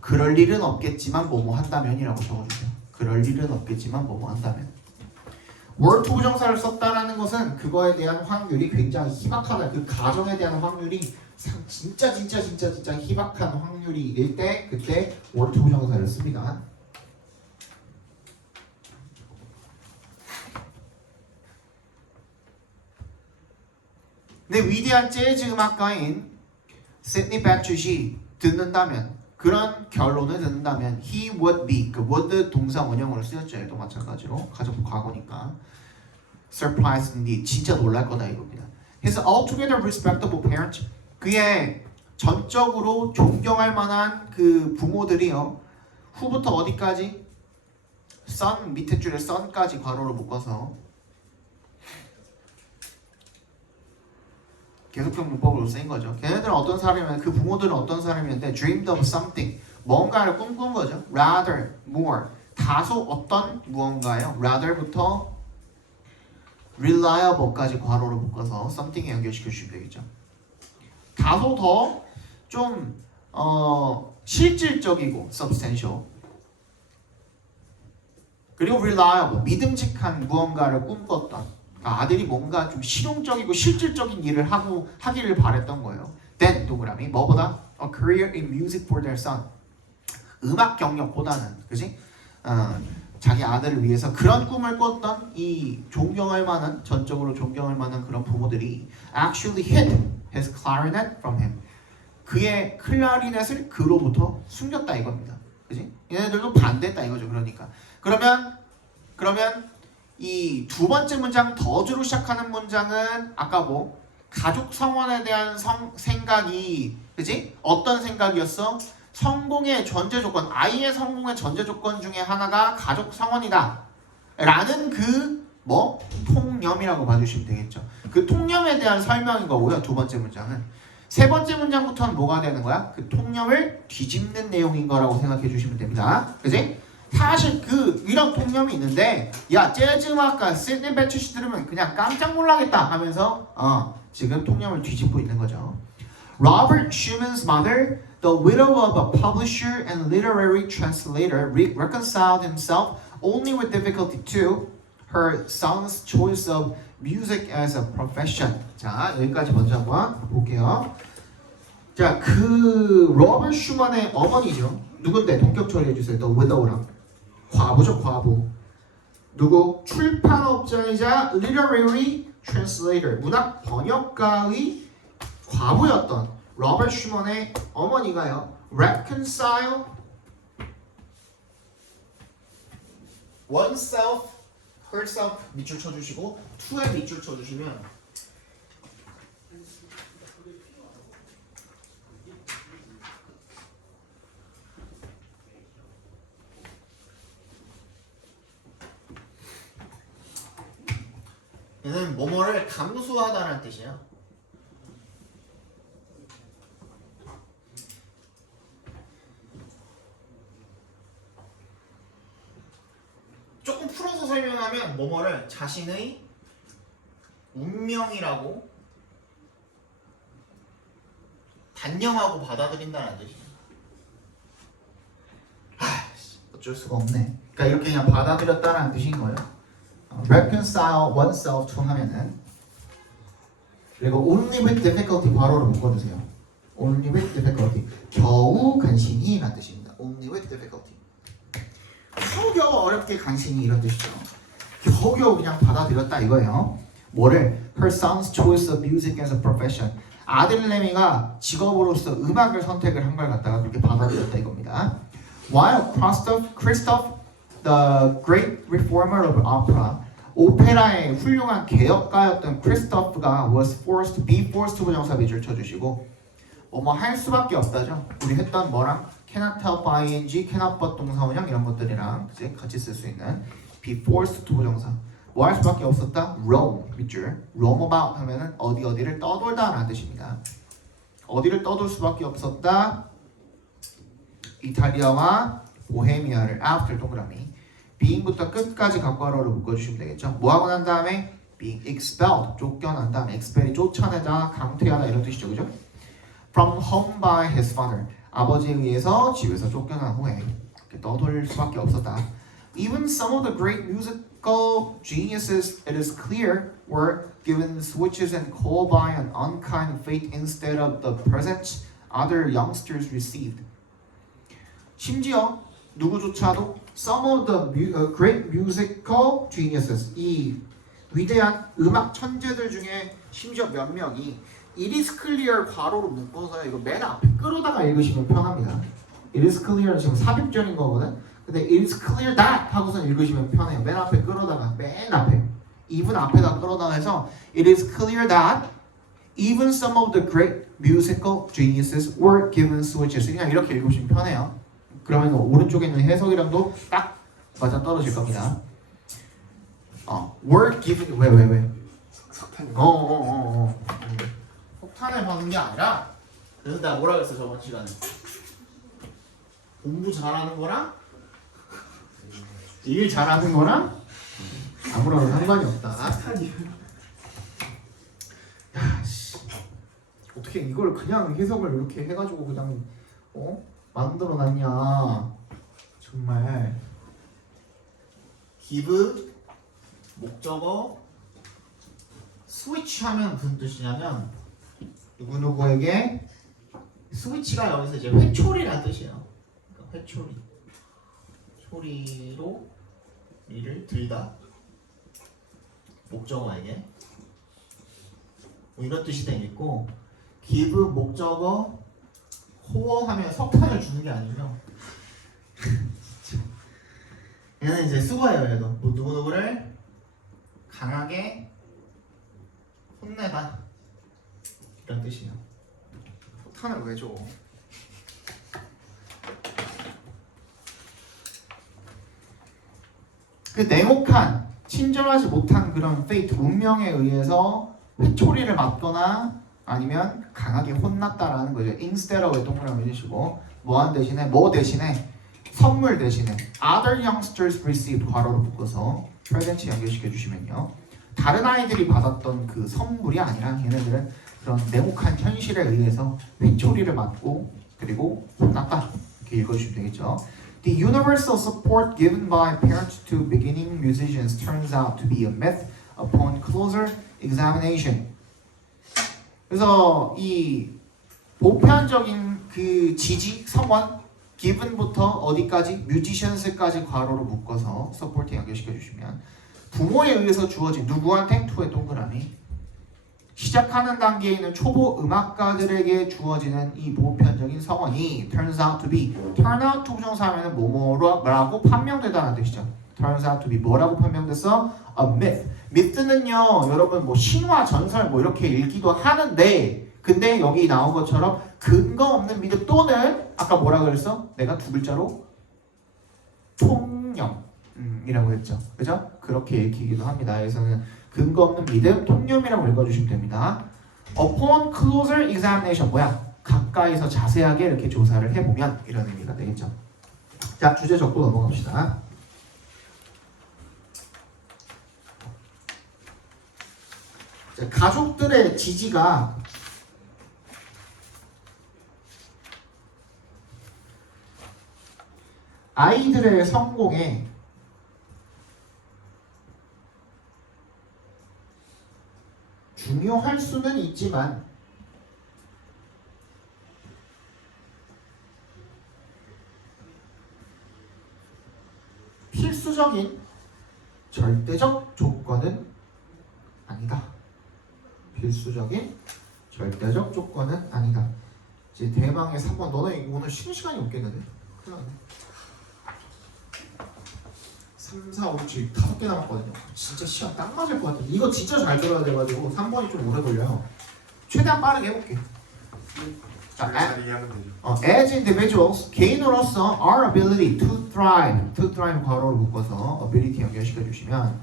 그럴 일은 없겠지만 뭐뭐 한다면이라고 적어주세요. 그럴 일은 없겠지만 뭐뭐 한다면. were to 부정사를 썼다라는 것은 그거에 대한 확률이 굉장히 희박하다. 그 가정에 대한 확률이 진짜 희박한 확률일 때 그때 were to 부정사를 씁니다. 근데 위대한 재즈 음악가인 시드니 배추시 듣는다면 그런 결론을 듣는다면 he would be 그 would 동사 원형으로 쓰였죠. 또 마찬가지로 가정법 과거니까 surprised indeed 진짜 놀랄 거다 이겁니다. His altogether respectable parents 그의 전적으로 존경할 만한 그 부모들이요 후부터 어디까지? son 밑에 줄에 son까지 괄호로 묶어서 계속형 문법으로 쓰인 거죠. 걔네들은 어떤 사람이면 그 부모들은 어떤 사람이었는데 dreamed of something 뭔가를 꿈꾼 거죠. rather, more 다소 어떤 무언가요. rather부터 reliable까지 괄호로 묶어서 something에 연결시켜 주시면 되겠죠. 다소 더 좀 실질적이고 substantial 그리고 reliable 믿음직한 무언가를 꿈꿨던 아들이 뭔가 좀 실용적이고 실질적인 일을 하기를 바랬던 거예요. Then 동그라미 뭐보다 a career in music for their son 음악 경력보다는 그지? 자기 아들을 위해서 그런 꿈을 꿨던 이 존경할 만한 전적으로 존경할 만한 그런 부모들이 actually hid his clarinet from him 그의 클라리넷을 그로부터 숨겼다 이겁니다. 그지? 얘네들도 반대했다 이거죠. 그러면 이 두 번째 문장 더즈로 시작하는 문장은 아까 뭐 가족 성원에 대한 생각이 그지? 어떤 생각이었어? 성공의 전제 조건, 아이의 성공의 전제 조건 중에 하나가 가족 성원이다 라는 그 뭐 통념이라고 봐주시면 되겠죠. 그 통념에 대한 설명인 거고요. 두 번째 문장은 세 번째 문장부터는 뭐가 되는 거야? 그 통념을 뒤집는 내용인 거라고 생각해 주시면 됩니다. 그지? 사실 이런 통념이 있는데 야 재즈 음악가 시드니 배추시 들으면 그냥 깜짝 놀라겠다 하면서 지금 통념을 뒤집고 있는 거죠. Robert Schumann's mother, the widow of a publisher and literary translator, reconciled himself only with difficulty to her son's choice of music as a profession. 자, 여기까지 먼저 한번 볼게요. 자, 로버트 슈만의 어머니죠. 누군데? 동격 처리해 주세요. The widow랑 과부죠, 과부. 누구? 출판업자이자 literary translator, 문학 번역가의 과부였던 로버트 슈먼의 어머니가요. reconcile oneself, herself 밑줄 쳐주시고 to에 밑줄 쳐주시면 얘는 뭐뭐를 감수하다라는 뜻이에요. 조금 풀어서 설명하면 뭐뭐를 자신의 운명이라고 단념하고 받아들인다는 뜻이에요. 어쩔 수가 없네. 그러니까 이렇게 그냥 받아들였다는 뜻인 거예요. reconcile oneself to 하면은 그리고 only with difficulty 괄호로 묶어주세요. only with difficulty 겨우 간신히 라는 뜻입니다. only with difficulty 겨우겨우 어렵게 간신히 이런 뜻이죠. 겨우겨우 그냥 받아들였다 이거예요. 뭐를? her son's choice of music as a profession 아들 레미가 직업으로서 음악을 선택을 한 걸 갖다가 그렇게 받아들였다 이겁니다. while Christoph the great reformer of opera 오페라의 훌륭한 개혁가였던 크리스토프가 be forced 부정사 밑줄 쳐주시고 뭐 할 수밖에 없다죠. 우리 했던 뭐랑 cannot help ing, cannot but 동사원형 이런 것들이랑 이제 같이 쓸 수 있는 be forced 부정사 뭐 할 수밖에 없었다? roam 밑줄 roam about 하면은 어디를 떠돌다 라는 뜻입니다. 어디를 떠돌 수밖에 없었다? 이탈리아와 보헤미아를 after 동그라미 being부터 끝까지 각괄호로 묶어주시면 되겠죠. 뭐하고 난 다음에 being expelled 쫓겨난 다음에 expel이 쫓아내다 강퇴하다 이런 뜻이죠. 그죠? from home by his father 아버지에 의해서 집에서 쫓겨난 후에 이렇게 떠돌 수밖에 없었다. Even some of the great musical geniuses it is clear were given switches and called by an unkind fate instead of the presents other youngsters received. 심지어 누구조차도 some of the great musical geniuses 이 위대한 음악 천재들 중에 심지어 몇 명이 it is clear 괄호로 묶어서 이거 맨 앞에 끌어다가 읽으시면 편합니다. it is clear는 지금 삽입절인 거거든. 근데 it is clear that 하고서 읽으시면 편해요. 맨 앞에 끌어다가 맨 앞에 even 앞에다 끌어다가 해서 it is clear that even some of the great musical geniuses were given switches 그냥 이렇게 읽으시면 편해요. 그러면 오른쪽에 있는 해석이랑도 딱 맞아 떨어질 겁니다. were given 왜? 석탄이 폭탄을 받는 게 아니라 그래서 내가 뭐라 그랬어 저번 시간에 공부 잘하는 거랑 일 잘하는 거랑 아무런 상관이 없다. 야, 씨. 어떻게 이걸 그냥 해석을 이렇게 해가지고 그냥 만들어놨냐. 정말. give 목적어 스위치 하면 무슨 뜻이냐면 누구누구에게 스위치가 여기서 이제 회초리라는 뜻이에요. 그러니까 회초리. 소리로 이를 들다. 목적어에게 뭐 이런 뜻이 되겠고 give 목적어 호어하면 석탄을 주는 게 아니죠. 얘는 이제 수거예요. 얘도 뭐 누구누구를 강하게 혼내다 이런 뜻이에요. 석탄을 왜 줘? 그 냉혹한 친절하지 못한 그런 페이트 운명에 의해서 회초리를 맞거나 아니면 강하게 혼났다라는 거죠. instead의 동그라미 해주시고 뭐 대신에 선물 대신에 other youngsters received 괄호로 묶어서 present 연결시켜 주시면요. 다른 아이들이 받았던 그 선물이 아니라 얘네들은 그런 냉혹한 현실에 의해서 회초리를 맞고 그리고 혼났다. 이렇게 읽어주시면 되겠죠. The universal support given by parents to beginning musicians turns out to be a myth upon closer examination. 그래서 이 보편적인 그 지지, 성원, given부터 어디까지? musicians까지 괄호로 묶어서 support에 연결시켜 주시면 부모에 의해서 주어진 누구한테? to의 동그라미 시작하는 단계에 있는 초보 음악가들에게 주어지는 이 보편적인 성원이 turns out to be turn out to 부정사하면 뭐라고 판명되다는 뜻이죠. turns out to be 뭐라고 판명됐어? a myth. myth는요 여러분 뭐 신화 전설 뭐 이렇게 읽기도 하는데 근데 여기 나온 것처럼 근거 없는 믿음 또는 아까 뭐라 그랬어? 내가 두 글자로 통념이라고 했죠. 그죠? 그렇게 읽히기도 합니다. 여기서는 근거 없는 믿음, 통념이라고 읽어주시면 됩니다. Upon closer examination 뭐야? 가까이서 자세하게 이렇게 조사를 해보면 이런 의미가 되겠죠. 자, 주제 적고 넘어갑시다. 자, 가족들의 지지가 아이들의 성공에 중요할 수는 있지만 필수적인 절대적 조건은 아니다. 필수적인 절대적 조건은 아니다. 이제 대망의 3번 너네 오늘 쉬는 시간이 없겠는데? 큰일 났네. 3, 4, 5, 7 5개 남았거든요. 진짜 시간 딱 맞을 것 같아요. 이거 진짜 잘 들어야 돼가지고 3번이 좀 오래 걸려요. 최대한 빠르게 해볼게. 자, 잘 이해하면 되죠. as individuals, 개인으로서 our ability to thrive 괄호로 묶어서 ability 연결시켜 주시면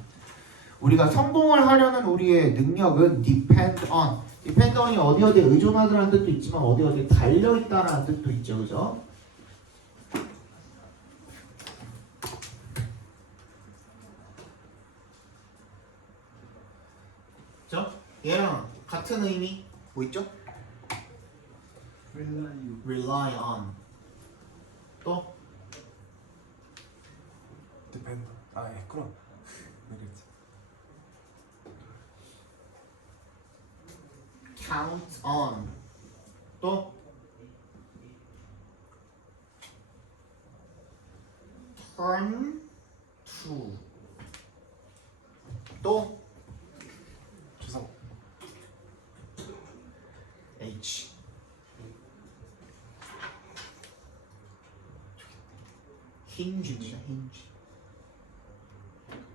우리가 성공을 하려는 우리의 능력은 depend on이 어디에 의존하다라는 뜻도 있지만 어디에 달려있다라는 뜻도 있죠. 그죠? 얘랑 같은 의미 뭐 있죠? rely on 또 depend. 예, 그럼. 왜 그랬지? count on 또 turn to 또 주성. H 힌지입니다. 힌지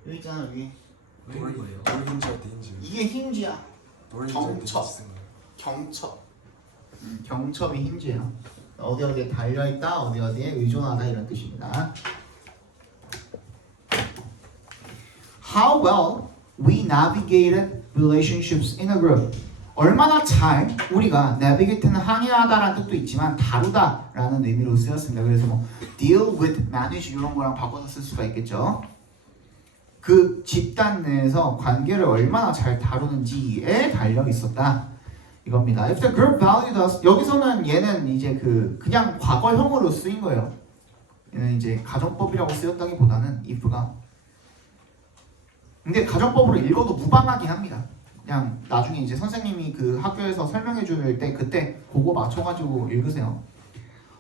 여기 있잖아 위에 왜 이런 거예요? 돌 힌지 할때 힌지. 이게 힌지야. 돌 힌지 할때 경첩. 힌지 쓴 거예요. 경첩 경첩이 힌지예요. 어디에 달려있다 어디에 의존하다 이런 뜻입니다. How well we navigated relationships in a group. 얼마나 잘 우리가 navigate는 항해하다라는 뜻도 있지만 다루다라는 의미로 쓰였습니다. 그래서 뭐 deal with, manage 이런 거랑 바꿔서 쓸 수가 있겠죠. 그 집단 내에서 관계를 얼마나 잘 다루는지에 달려 있었다. 이겁니다. If the group valued us, 여기서는 얘는 이제 그냥 과거형으로 쓰인 거예요. 얘는 이제 가정법이라고 쓰였다기보다는 if가. 근데 가정법으로 읽어도 무방하긴 합니다. 그냥 나중에 이제 선생님이 그 학교에서 설명해 줄 때 그때 그거 맞춰가지고 읽으세요.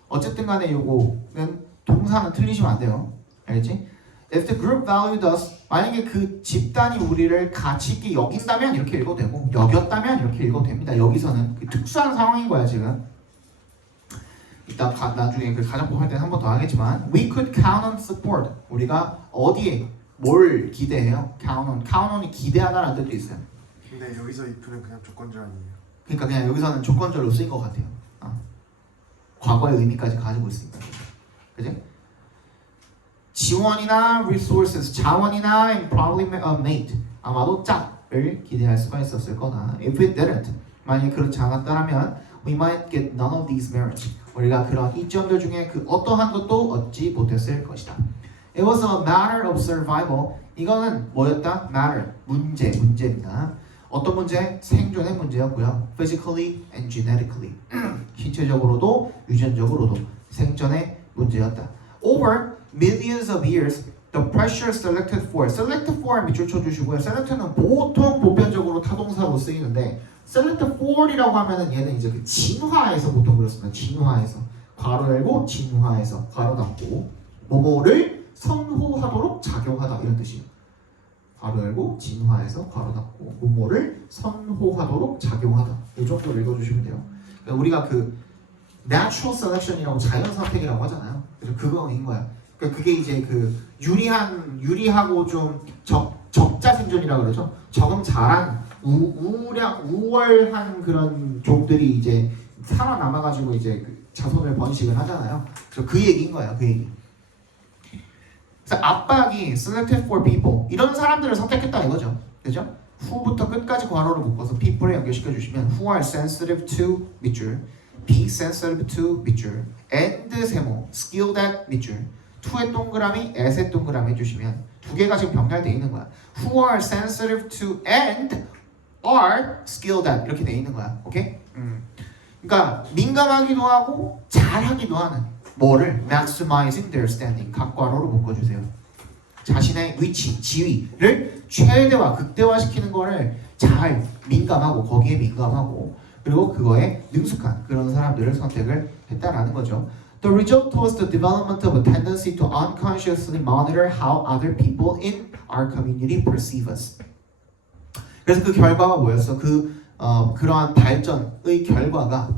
어쨌든 간에 요거는 동사는 틀리시면 안 돼요. 알겠지? If the group valued us, 만약에 그 집단이 우리를 가치 있게 여긴다면 이렇게 읽어도 되고 여겼다면 이렇게 읽어도 됩니다. 여기서는 특수한 상황인 거야 지금. 이따 나중에 그 가정법 할 때는 한 번 더 하겠지만 we could count on support. 우리가 어디에 뭘 기대해요? count on이 기대하다라는 뜻도 있어요. 근데 여기서 if는 그냥 조건절 아니에요? 그러니까 그냥 여기서는 조건절로 쓰인 것 같아요. 과거의 의미까지 가지고 있으니까. 그지? 지원이나 resources, 자원이나 and probably mate, 아마도 짝을 기대할 수가 있었을 거다. If it didn't, 만약에 그렇지 않았다면 we might get none of these merits. 우리가 그런 이점들 중에 그 어떠한 것도 얻지 못했을 것이다. It was a matter of survival. 이거는 뭐였다? matter, 문제입니다. 어떤 문제? 생존의 문제였고요. Physically and genetically. 신체적으로도 유전적으로도 생존의 문제였다. Over millions of years, the pressure selected for. selected for 밑줄 쳐주시고요. select는 보통 보편적으로 타동사로 쓰이는데 selected for이라고 하면은 얘는 이제 그 진화에서 보통 그렇습니다. 진화에서 괄호 열고 진화에서 괄호 닫고 뭐뭐를 선호하도록 작용하다 이런 뜻이에요. 괄호 열고 진화해서 괄호 닫고 뭐뭐를 선호하도록 작용하다 이 정도로 읽어주시면 돼요. 그러니까 우리가 그 natural selection이라고 자연 선택이라고 하잖아요. 그래서 그거인 거야. 그러니까 그게 이제 그 유리하고 좀 적자 생존이라고 그러죠. 적응 잘한 우월한 그런 종들이 이제 살아남아가지고 이제 그 자손을 번식을 하잖아요. 그래서 그 얘기인 거예요. 그 얘기. 그래서 압박이 selected for people 이런 사람들을 선택했다 이거죠. 그죠? who부터 끝까지 괄호를 묶어서 people에 연결시켜 주시면 who are sensitive to 밑줄, be sensitive to 밑줄, and 세모, skilled at 밑줄, to의 동그라미, at의 동그라미 해주시면 두 개가 지금 병렬되어 있는 거야. who are sensitive to and are skilled at 이렇게 되어 있는 거야. 오케이? 그러니까 민감하기도 하고 잘하기도 하는 뭐를 maximizing their standing 각 괄호로 묶어주세요. 자신의 위치, 지위를 최대화, 극대화시키는 거를 잘 민감하고 거기에 민감하고 그리고 그거에 능숙한 그런 사람들을 선택을 했다라는 거죠. The result was the development of a tendency to unconsciously monitor how other people in our community perceive us. 그래서 그 결과가 뭐였어? 그러한 발전의 결과가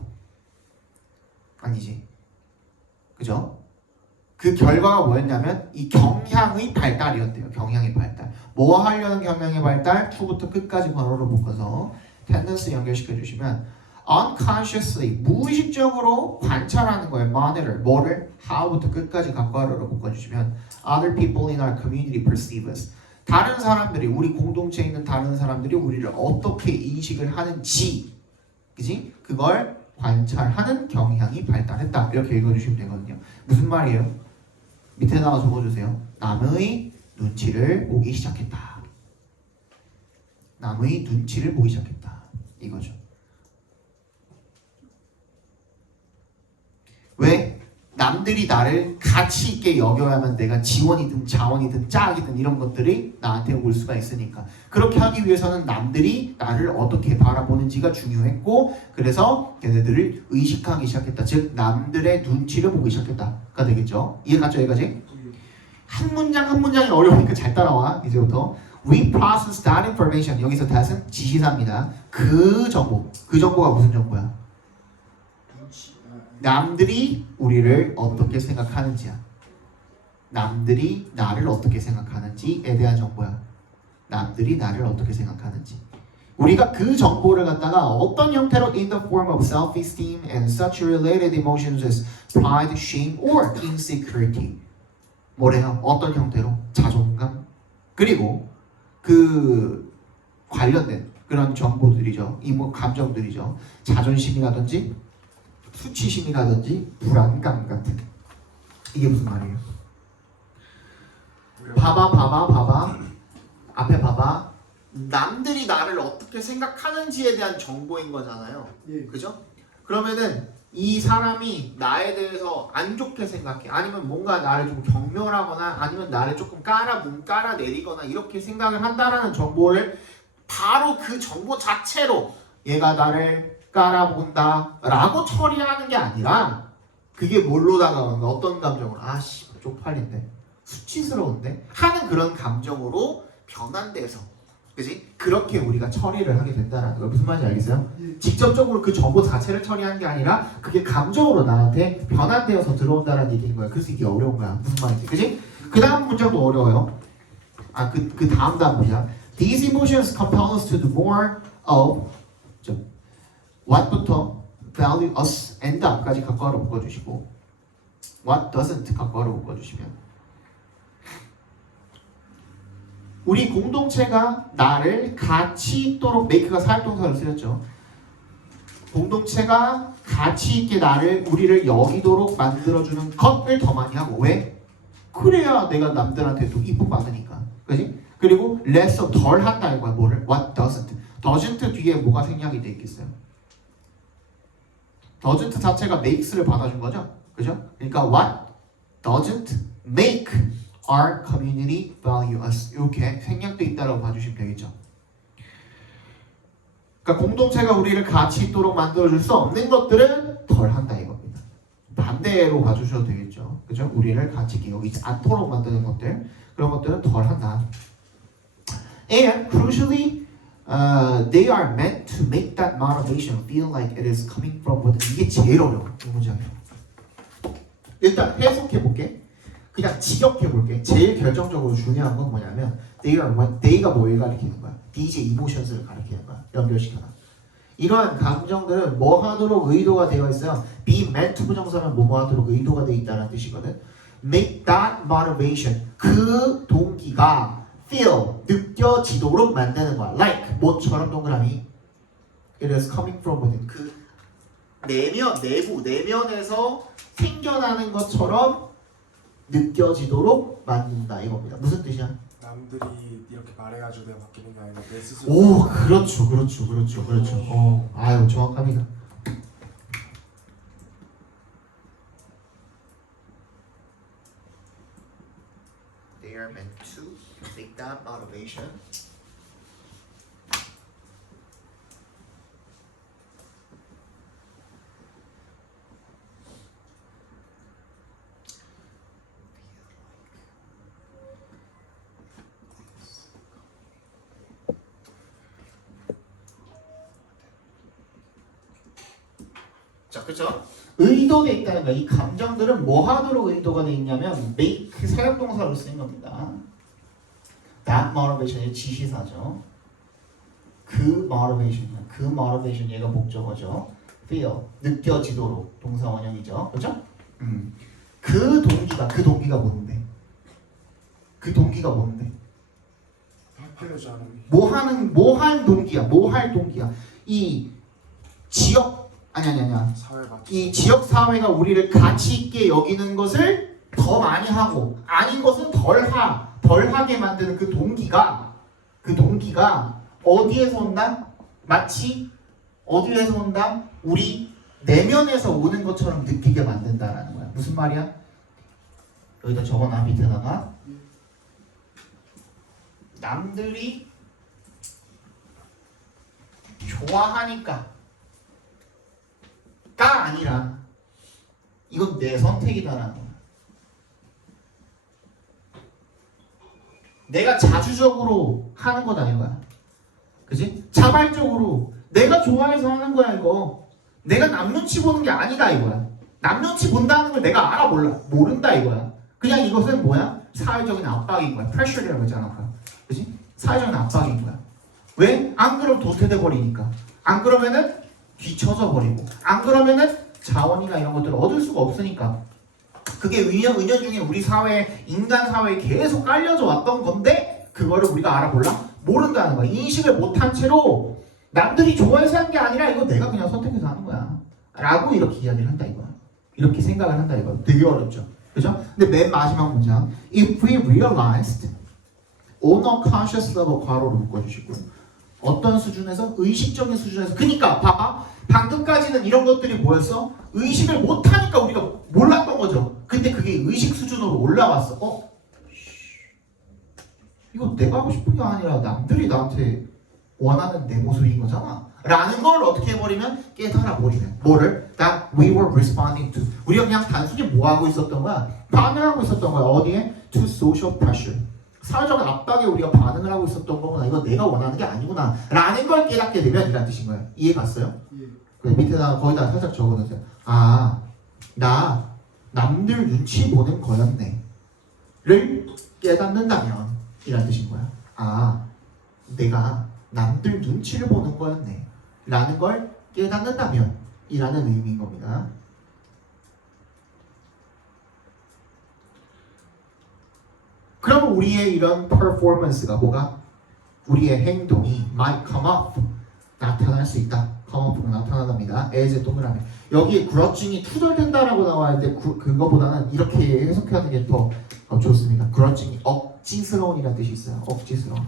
아니지. 그죠? 그 결과가 뭐였냐면 이 경향의 발달이었대요. 경향의 발달. 뭐 하려는 경향의 발달? to부터 끝까지 괄호로 묶어서 tendency 연결시켜 주시면 unconsciously 무의식적으로 관찰하는 거예요. monitor 뭐를? how부터 끝까지 각 괄호로 묶어주시면 other people in our community perceive us. 다른 사람들이 우리 공동체에 있는 다른 사람들이 우리를 어떻게 인식을 하는지, 그지? 그걸 관찰하는 경향이 발달했다. 이렇게 읽어주시면 되거든요. 무슨 말이에요? 밑에다가 적어주세요. 남의 눈치를 보기 시작했다. 남의 눈치를 보기 시작했다. 이거죠. 왜? 남들이 나를 가치 있게 여겨야만 내가 지원이든 자원이든 짝이든 이런 것들이 나한테 올 수가 있으니까. 그렇게 하기 위해서는 남들이 나를 어떻게 바라보는지가 중요했고 그래서 걔네들을 의식하기 시작했다. 즉 남들의 눈치를 보기 시작했다가 되겠죠. 이해갔죠? 여기까지? 한 문장 한 문장이 어려우니까 잘 따라와. 이제부터 We process that information. 여기서 that은 지시사입니다. 그 정보가 무슨 정보야? 남들이 우리를 어떻게 생각하는지야. 남들이 나를 어떻게 생각하는지에 대한 정보야. 남들이 나를 어떻게 생각하는지. 우리가 그 정보를 갖다가 어떤 형태로 in the form of self-esteem and such related emotions as pride, shame, or insecurity. 뭐래요? 어떤 형태로? 자존감. 그리고 그 관련된 그런 정보들이죠. 감정들이죠. 자존심이라든지 수치심이라든지 불안감 같은. 이게 무슨 말이에요? 봐봐. 앞에 봐봐. 남들이 나를 어떻게 생각하는지에 대한 정보인 거잖아요. 예. 그죠? 그러면은 이 사람이 나에 대해서 안 좋게 생각해. 아니면 뭔가 나를 좀 경멸하거나 아니면 나를 조금 깔아내리거나 이렇게 생각을 한다라는 정보를 바로 그 정보 자체로 얘가 나를 깔아본다 라고 처리하는 게 아니라 그게 뭘로 다가오는가? 어떤 감정으로? 아씨 쪽팔린데 수치스러운데 하는 그런 감정으로 변환돼서, 그지? 그렇게 우리가 처리를 하게 된다는 거예요. 무슨 말인지 알겠어요? 직접적으로 그 정보 자체를 처리하는 게 아니라 그게 감정으로 나한테 변환되어서 들어온다는 얘기인 거야. 그래서 이게 어려운 거야. 무슨 말인지, 그지? 그 다음 문장도 어려워요. 그 다음 문장. These emotions compel us to do more of what부터 value us and up까지 갖고하러 묶어주시고 what doesn't 갖고하러 묶어주시면 우리 공동체가 나를 가치 있도록 make가 사역동사로 쓰였죠. 공동체가 가치 있게 우리를 여기도록 만들어주는 것을 더 많이 하고. 왜? 그래야 내가 남들한테 또 이쁨 받으니까. 그지? 그리고 less of 덜 한다 이거야. 뭐를? What doesn't 뒤에 뭐가 생략이 돼 있겠어요? doesn't 자체가 makes를 받아준 거죠. 그죠? 그러니까 what doesn't make our community value us. 이렇게 생략돼 있다라고 봐주시면 되겠죠. 그러니까 공동체가 우리를 가치 있도록 만들어줄 수 없는 것들은 덜 한다 이겁니다. 반대로 봐주셔도 되겠죠. 그죠? 우리를 가치 있게 여기지 않도록 만드는 것들, 그런 것들은 덜 한다. And crucially, they are meant to make that motivation feel like it is coming from within. 이게 제일 어려워. 이 문장이에요. 일단 해석해 볼게. 그냥 직역해 볼게. 제일 결정적으로 중요한 건 뭐냐면 they가 뭘 가리키는 거야? DJ emotions를 가리키는 거야. 연결시켜놔. 이러한 감정들은 뭐 하도록 의도가 되어 있어요? be meant to 부정사는 뭐 하도록 의도가 되어 있다는 뜻이거든. make that motivation, 그 동기가 feel, 느껴지도록 만드는 거야. like, 뭐처럼 동그라미. it is coming from within. 그 내면에서 생겨나는 것처럼 느껴지도록 만든다 이겁니다. 무슨 뜻이야? 남들이 이렇게 말해가지고 내가 바뀌는 게 아니라 내 스스로. 오, 그렇죠. 아유, 정확합니다. They are meant to make that motivation. 자, 그렇죠? 의도돼 있다는 거야. 이 감정들은 뭐 하도록 의도가 돼 있냐면 make 사역동사로 쓰인 겁니다. That motivation이 지시사죠. 그 motivation 얘가 목적어죠. feel 느껴지도록 동사 원형이죠. 그렇죠? 그 동기가 뭔데? 그 동기가 뭔데? 학교잖아. 뭐 할 동기야. 이 지역 아니야. 사회 맞추. 이 지역 사회가 우리를 가치 있게 여기는 것을 더 많이 하고 아닌 것은 덜하게 만드는 그 동기가 어디에서 온다? 마치 어디에서 온다? 우리 내면에서 오는 것처럼 느끼게 만든다라는 거야. 무슨 말이야? 여기다 적어놔. 밑에다가 남들이 좋아하니까 가 아니라 이건 내 선택이다라는 거야. 내가 자주적으로 하는 건 아닌 거야. 그지? 자발적으로 내가 좋아해서 하는 거야 이거. 내가 남 눈치 보는 게 아니다 이거야. 남 눈치 본다는 걸 내가 알아 몰라. 모른다 이거야. 그냥 이것은 뭐야? 사회적인 압박인 거야. 프레셔라고 하잖아 아까. 그지? 사회적인 압박인 거야. 왜? 안 그러면 도태돼 버리니까. 안 그러면은 뒤쳐져 버리고 안 그러면은 자원이나 이런 것들을 얻을 수가 없으니까. 그게 은연중에 우리 사회 인간 사회에 계속 깔려져 왔던 건데 그거를 우리가 알아 몰라? 모른다는 거야. 인식을 못한 채로 남들이 좋아해서 한 게 아니라 이거 내가 그냥 선택해서 하는 거야. 라고 이렇게 이야기를 한다 이거야. 이렇게 생각을 한다 이거야. 되게 어렵죠. 그죠? 근데 맨 마지막 문장. If we realized on a conscious level 괄호로 묶어주시고요. 어떤 수준에서? 의식적인 수준에서. 그니까 봐봐. 방금까지는 이런 것들이 뭐였어? 의식을 못하니까 우리가 몰랐던 거죠. 근데 그게 의식 수준으로 올라왔어. 이거 내가 하고 싶은 게 아니라 남들이 나한테 원하는 내 모습인 거잖아. 라는 걸 어떻게 해버리면 깨달아버리는. 뭐를? That we were responding to. 우리가 그냥 단순히 뭐 하고 있었던 거야? 반응하고 있었던 거야. 어디에? To social pressure. 사회적 압박에 우리가 반응을 하고 있었던 거구나. 이거 내가 원하는 게 아니구나. 라는 걸 깨닫게 되면 이란 뜻인 거야. 이해 갔어요? 예. 그 밑에다 거기다 살짝 적어놓으세요. 아, 나 남들 눈치 보는 거였네. 를 깨닫는다면 이란 뜻인 거야. 아, 내가 남들 눈치를 보는 거였네. 라는 걸 깨닫는다면 이라는 의미인 겁니다. 그럼 우리의 이런 퍼포먼스가 뭐가? 우리의 행동이 might come up. 나타날 수 있다. come up가 나타난답니다. as의 동그라미. 여기 grudging이 투덜된다라고 나와야 돼. 그거보다는 이렇게 해석하는 게 더 좋습니다. grudging이 억지스러운이라는 뜻이 있어요. 억지스러운.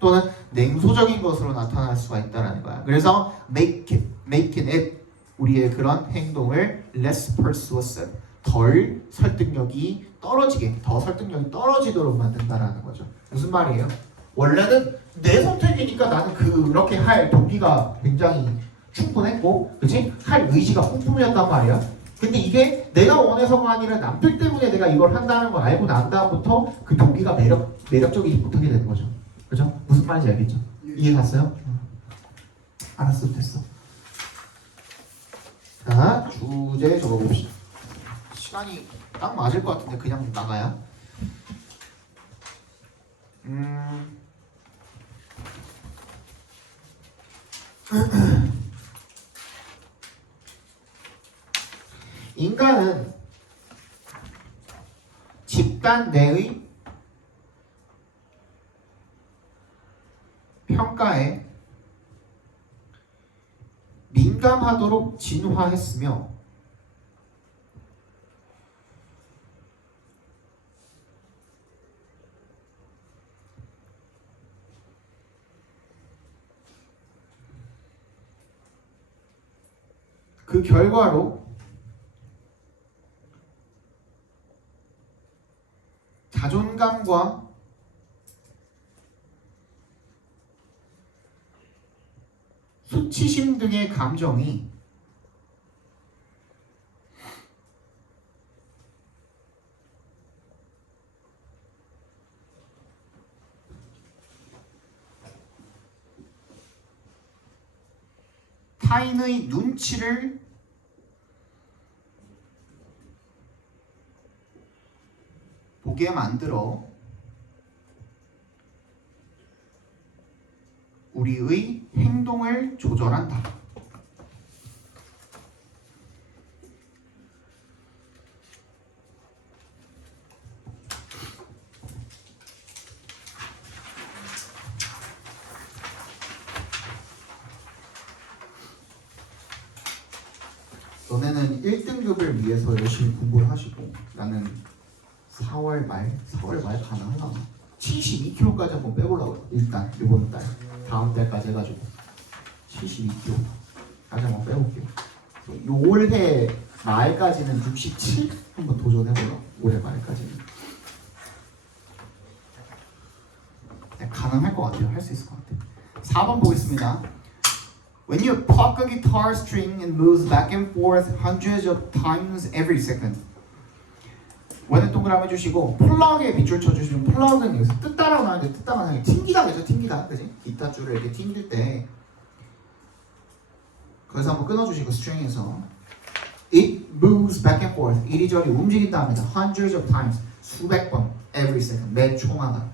또는 냉소적인 것으로 나타날 수가 있다라는 거야. 그래서 making it 우리의 그런 행동을 less persuasive 덜 설득력이 떨어지게 더 설득력이 떨어지도록 만든다라는 거죠. 무슨 말이에요? 원래는 내 선택이니까 나는 그렇게 할 동기가 굉장히 충분했고, 그렇지? 할 의지가 풍부했단 말이야. 근데 이게 내가 원해서가 아니라 남들 때문에 내가 이걸 한다는 걸 알고 난 다음부터 그 동기가 매력적이지 못하게 되는 거죠. 그죠? 무슨 말인지 알겠죠? 이해 갔어요? 알았어, 됐어. 자, 주제 적어봅시다. 시간이 딱 맞을 것 같은데 그냥 나가야. 인간은 집단 내의 평가에 민감하도록 진화했으며 그 결과로 자존감과 수치심 등의 감정이 타인의 눈치를 보게 만들어 우리의 행동을 조절한다. 너네는 1등급을 위해서 열심히 공부를 하시고 나는 4월 말 가능하나? 72kg까지 한번 빼보려고 일단 이번 달 다음 달까지 해가지고 72kg까지 한번 빼볼게요. 올해 말까지는 67 한번 도전해보려고. 올해 말까지는 가능할 것 같아요. 할 수 있을 것 같아요. 4번 보겠습니다. When you pluck a guitar string and moves back and forth hundreds of times every second. 원은 동그라미 주시고 플러그에 밑줄 쳐주시면 플러그는 여기서 뜯다라고 나오는데 뜯다가 아니라 튕기다 그죠? 튕기다 그지? 기타 줄을 이렇게 튕길 때 거기서 한번 끊어주시고 스트링에서 It moves back and forth 이리저리 움직인다 합니다. Hundreds of times 수백 번 every second 매 초마다.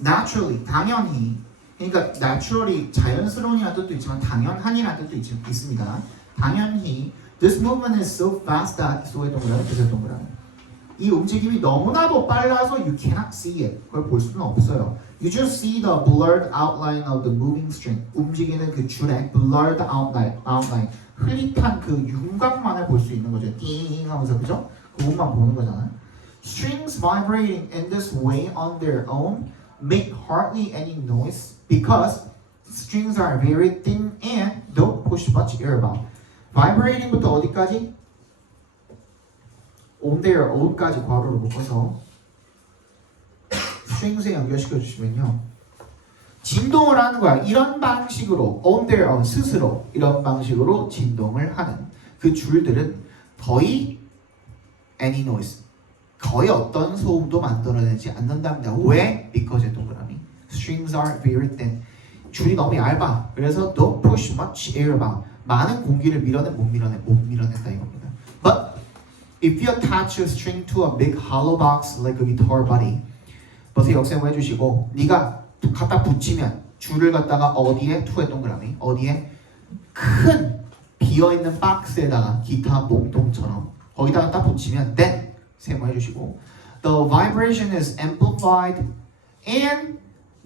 Naturally 당연히 그러니까 naturally 자연스러운이라는 뜻도 있지만 당연한이라는 뜻도 있습니다. 당연히 This movement is so fast that 소의 동그라미 뜻의 동그라미 이 움직임이 너무나도 빨라서 you cannot see it. 그걸 볼 수는 없어요. You just see the blurred outline of the moving string. 움직이는 그 줄의 blurred outline. 흐릿한 그 윤곽만을 볼 수 있는 거죠. 띵 하면서 그죠? 그것만 보는 거잖아요. Strings vibrating in this way on their own make hardly any noise because strings are very thin and don't push much air about. vibrating부터 어디까지? on their own까지 괄호를 묶어서 strings에 연결시켜 주시면요. 진동을 하는 거야. 이런 방식으로 on their own 스스로 이런 방식으로 진동을 하는 그 줄들은 거의 any noise 거의 어떤 소음도 만들어내지 않는답니다. 왜? Because 동그라미 strings are very thin 줄이 너무 얇아. 그래서 don't push much air about 많은 공기를 못 밀어낸다 이겁니다. But if you attach a string to a big hollow box like a guitar body 버스 역셈을 해주시고 네가 갖다 붙이면 줄을 갖다가 어디에 to에 동그라미 어디에 큰 비어있는 박스에다가 기타 몸통처럼 거기다가 딱 붙이면 then 세모 해주시고 the vibration is amplified and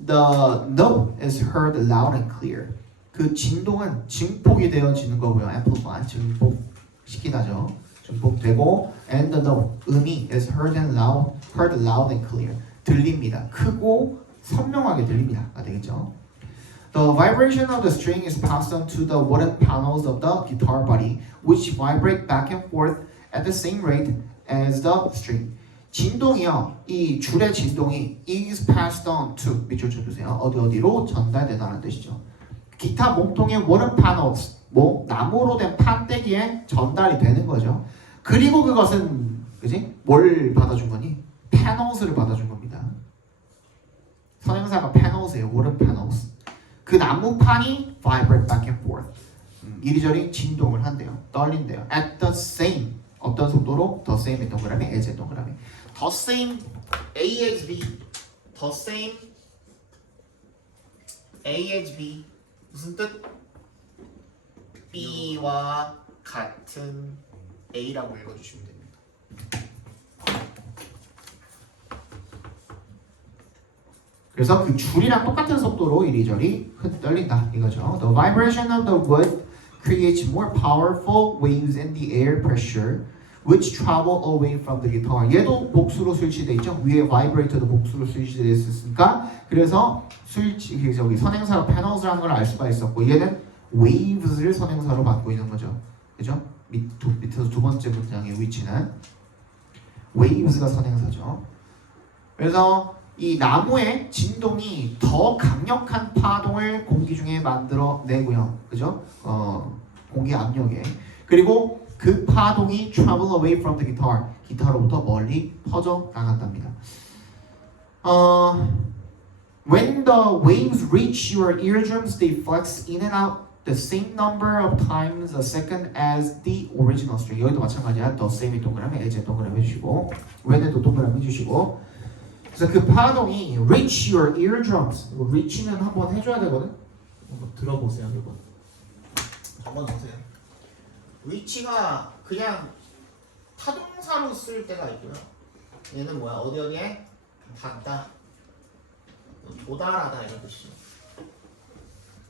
the note is heard loud and clear 그 진동은 증폭이 되어지는 거고요. amplify 증폭 시키다죠. 증폭되고 and the note 음이 is heard loud and clear 들립니다. 크고 선명하게 들립니다. 되겠죠? The vibration of the string is passed on to the wooden panels of the guitar body, which vibrate back and forth at the same rate as the string. 진동이요. 이 줄의 진동이 is passed on to 밑줄 쳐주세요. 어디로 전달되다는 뜻이죠. 기타 몸통의 wooden panels, 나무로 된 판때기에 전달이 되는 거죠. 그리고 그것은 그지? 뭘 받아준 거니? panels를 받아준 겁니다. 선행사가 panels예요. wooden panels. 그 나무판이 vibrate back and forth. 이리저리 진동을 한대요. 떨린대요. At the same. 어떤 속도로? The same의 동그라미, as의 동그라미. The same, A as B. The same, A as B. 무슨 뜻? B와 같은 A라고 읽어주시면 됩니다. 그래서 그 줄이랑 똑같은 속도로 이리저리 흩떨린다 이거죠. The vibration of the wood creates more powerful waves in the air pressure which travel away from the guitar. 얘도 복수로 수일치돼 있죠. 위에 vibrator도 복수로 수일치돼 있었으니까 그래서 선행사로 panels라는 걸 알 수가 있었고 얘는 waves를 선행사로 받고 있는 거죠. 그죠? 밑에서 두 번째 문장의 위치는 waves가 선행사죠. 그래서 이 나무의 진동이 더 강력한 파동을 공기 중에 만들어내고요. 그죠? 공기 압력에. 그리고 그 파동이 travel away from the guitar. 기타로부터 멀리 퍼져 나간답니다. When the waves reach your eardrums, they flex in and out the same number of times a second as the original string. 여기도 마찬가지야. The same의 동그라미, as의 동그라미 해주시고 when에도 동그라미 해주시고 그래서 그 파동이 reach your eardrums. 이거 reach는 한번 해줘야 되거든. 한번 들어보세요, 이거. 한번 보세요. reach가 그냥 타동사로 쓸 때가 있고요. 얘는 뭐야? 어디에? 닿다, 도달하다 이런 뜻이죠.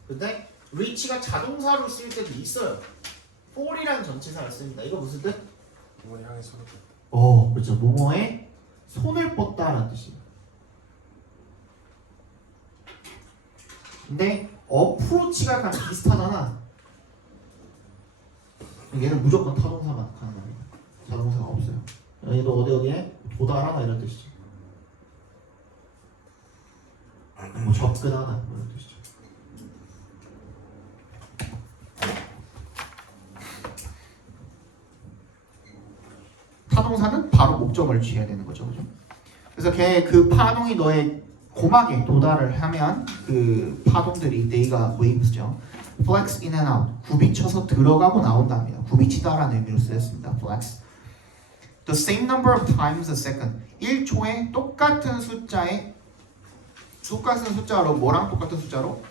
근데 reach가 자동사로 쓸 때도 있어요. for이라는 전치사를 씁니다. 이거 무슨 뜻? 몸을 향해 손을 그렇죠. 뭐뭐에 손을 뻗다라는 뜻이에요. 근데 어프로치가 약간 비슷하잖아. 얘는 무조건 타동사만 가는 겁니다. 자동사가 없어요. 얘도 어디에 도달하다 이런 뜻이죠. 뭐 접근하다 이런 뜻이죠. 타동사는 바로 목적을 취해야 되는 거죠, 그죠? 그래서 그 파동이 너의 고막에 도달을 하면 그 파동들이 they가 waves죠. flex in and out 굽이쳐서 들어가고 나온답니다. 굽이치다라는 의미로 쓰였습니다. flex. The same number of times a second 1초에 똑같은 숫자로 뭐랑 똑같은 숫자로?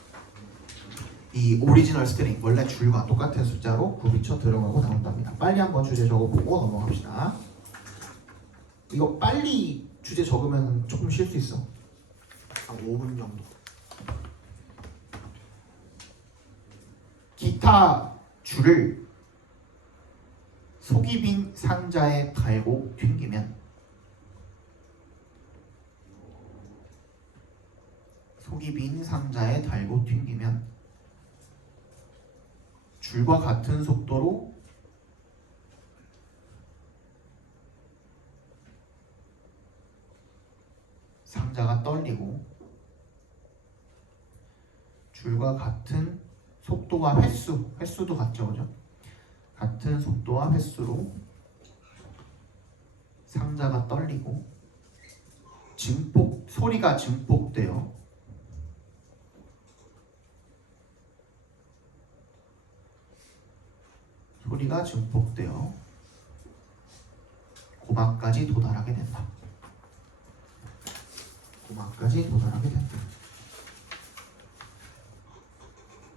이 오리지널 스트링 원래 줄과 똑같은 숫자로 굽이쳐 들어가고 나온답니다. 빨리 한번 주제 적어보고 넘어갑시다. 이거 빨리 주제 적으면 조금 쉴 수 있어. 한 5분 정도. 기타 줄을 속이 빈 상자에 달고 튕기면 속이 빈 상자에 달고 튕기면 줄과 같은 속도로 상자가 떨리고 줄과 같은 속도와 횟수도 같죠, 그죠? 같은 속도와 횟수로 상자가 떨리고 소리가 증폭되어 고막까지 도달하게 된다.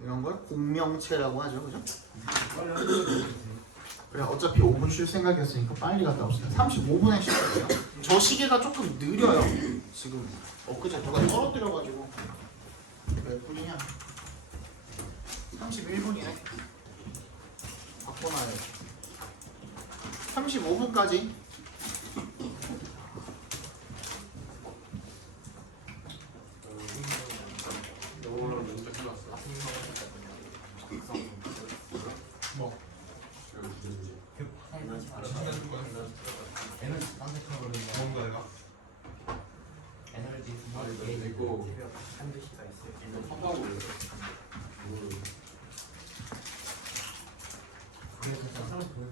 이런 걸 공명체라고 하죠, 그죠? 그래, 어차피 5분 쉴 생각이었으니까 빨리 갔다 옵시다. 35분에 쉴 거예요. 저 시계가 조금 느려요. 지금 엊그제 누가 떨어뜨려가지고 몇 분이냐? 31분이네. 바꿔놔요. 35분까지. 영어랑 먼저 해놨어. 뭐? 에너지 깜짝하고 뭔가 내가? 에너지 아 이거 이거 한두 시가 있어요. 에너지 팝하고 그래. 그래서 저 사람 보는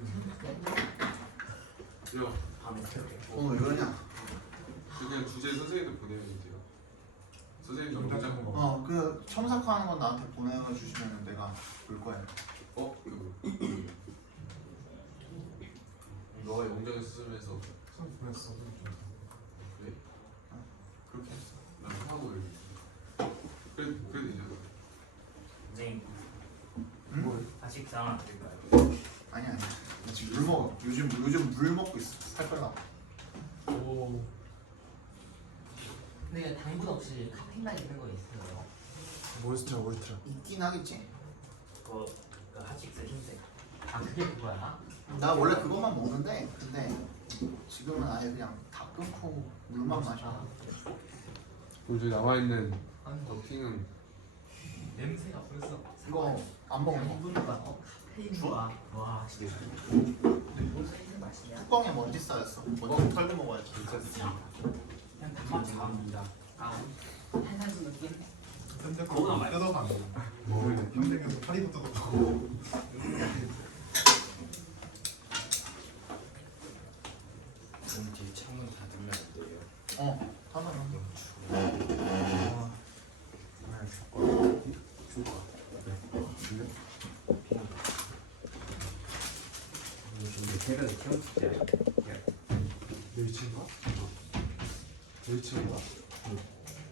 야, 밤에 새벽에 오늘 왜 그러냐? 그냥 주제 선생님들 보내면 돼요. 선생님 좀 문장 그 첨삭하는 건 나한테 보내주시면 내가 볼 거야. 너가 영장에 쓰면서 선 보냈어. 그래? 그렇게 했어. 난 하고 여기. 그래도 이제 선생님 응? 아직 상황 안 될까요? 아니야. 나 지금 물 먹어. 요즘 물 먹고 있어. 살 빼려고. 오. 근데 당분 없이 카페인만 있는 거 있어요. 몬스터. 있긴 하겠지. 그거 그 핫식스 흰색. 아 그게 그거야? 나 원래 그것만 먹는데 근데 지금은 아예 그냥 다 끊고 물만 마셔. 이제 남아있는 아니 뭐 더핑은 냄새가 벌써. 이거 안 먹는 거. 당분과 카페인과 와 진짜. 근데 뭔 카페인 맛이냐? 뚜껑에 먼지 쌓였어. 먼지 털고 먹어야지. 그냥 단맛 잡니다. 아 탄산수 느낌? 그거보다 많이 뜯어서 안 돼. 현대에서 파리부터 뜯어. 뒤에 창문 닫으면 안 돼요. 하면 새벽에 태웠을 때 내 친구가? 내 친구가?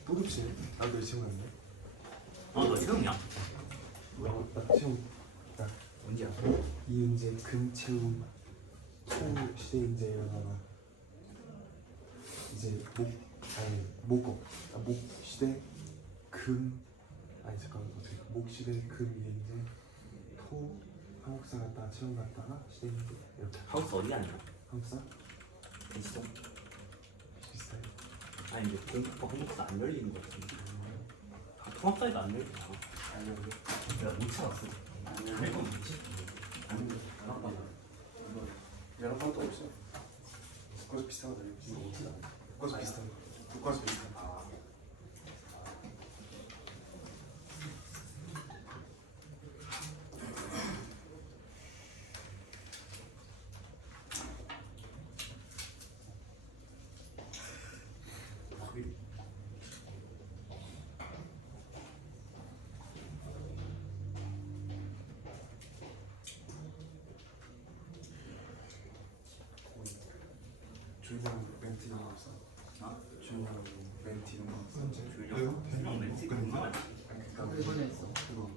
뿌듯이 나도 내 친구였네. 너 처음이야? 나 지금 언제야? 이은재 금채움 초시대인재 이러다가 이제 목시대 금 아니 잠깐만 어떻게 목시대 금 이게 이제 토 한국사 갔다가 체험 갔다가 시대인재 이렇게 하우스 어디 갔냐? 한국사 있어? 비슷해. 아니 근데 한국사 안 열리는 거 같은데. 통합사이도 안 열리잖아. 내가 못 찾았어. 안 열건 뭐지? 여러 번도 없어. 그거 비슷하다. 그거 비슷한 거. 그거 비슷한 거. 준이랑 멘트 이런 거 없어? 준이랑 멘트 이런 거 없어? 왜요? 그냥 멘트 그랬나? 그러니까 일본에 했어. 그거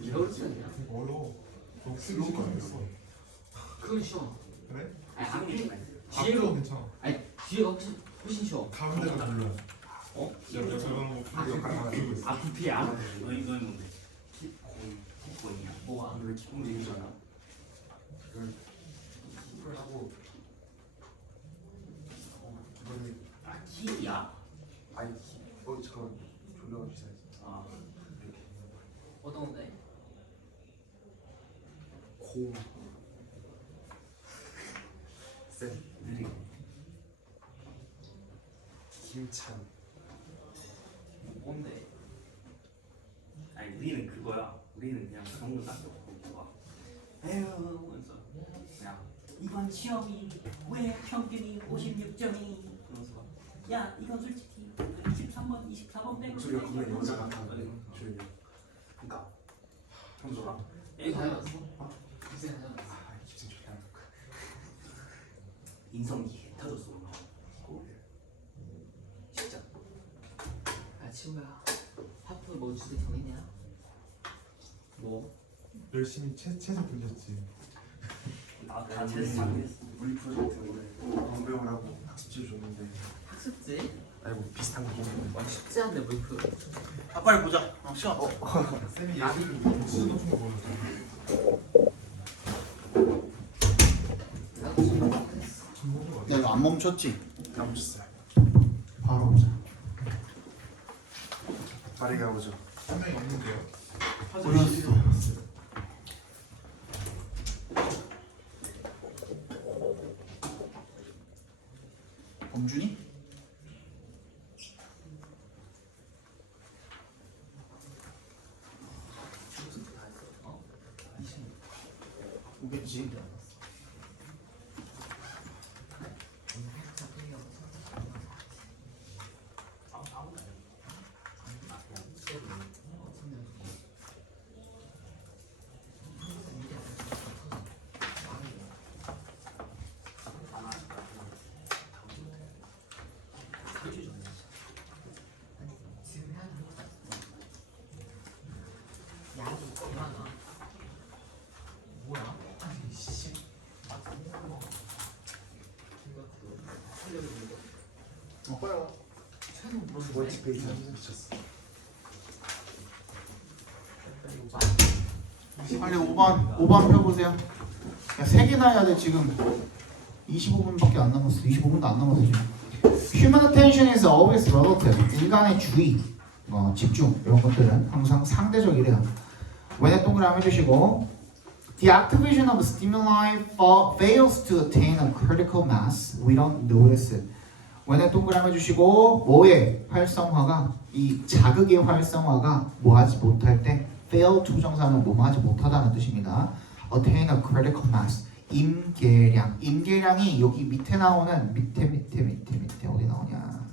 이거였잖아. 어려워. 너 쓰기 시작했어. 그건 쉬워. 그래? 아니 한국인 앞으로 괜찮아. 아니 뒤에가 훨씬 쉬워. 가운데가 별로야. 어? 옆에 저런 거 풀리고 있어. 아 부피야? 너희 뭔데? 킥코인이야. 뭐야? 왜 기본 얘기잖아. 풀을 하고 이거는 아 킥이야? 아니 잠깐만 졸려 주세요. 아 어떤 건데? 공. 쌤. 느리고. 힘찬. 뭔데? 아니 우리는 그거야. 우리는 그냥 그런 거 딱 넣고 막 에휴 하면서 그냥 이번 시험이 왜 평균이 56점이 그러면서 막, 야 이건 솔직히 23번 24번 빼고 목소리가 겁나 여자 같아. 네. 조용히. 그러니까 평소랑. 애가 아 기분 좋게 하는 거. 인성이 개 터졌어 진짜. 아 친구야 학교 뭐 주제 정했냐? 뭐? 열심히 채서 돌렸지. 다 제대로 잘했어. 우리 프로젝트 안 배우라고 학습지 줬는데 학습지? 아니 뭐 비슷한 거 줬는데 쉽지 않네 물프. 아 빨리 보자. 시간. 쌤이 예술을 수준 높은 거 보여줬잖아. 나도 지금 못했어. 야 이거 안 멈췄지? 안 줬어요. 바로 보자. 빠르게 가보죠. 한 명이 없는데요. 보였어. 범준이? 오겠지. 지금 해야 되는 거 야구 대만아. 뭐야? 아니 씨. 빨리 최근 무슨 멀티페이지 미쳤어. 빨리 5번 펴보세요. 야, 3개나 해야 돼 지금. 25분밖에 안 남았어. 25분도 안 남았어 지금. Human attention is always relative. 인간의 주의, 집중 이런 것들은 항상 상대적이래요. 왜냐 동그라미 해주시고 The activation of stimuli fails to attain a critical mass. We don't notice it. 왜냐 동그라미 해주시고 뭐의 활성화가 이 자극의 활성화가 뭐하지 못할 때 fail to 정사는 뭐하지 못하다는 뜻입니다. Attain a critical mass. 임계량이 여기 밑에 나오는 밑에 어디 나오냐?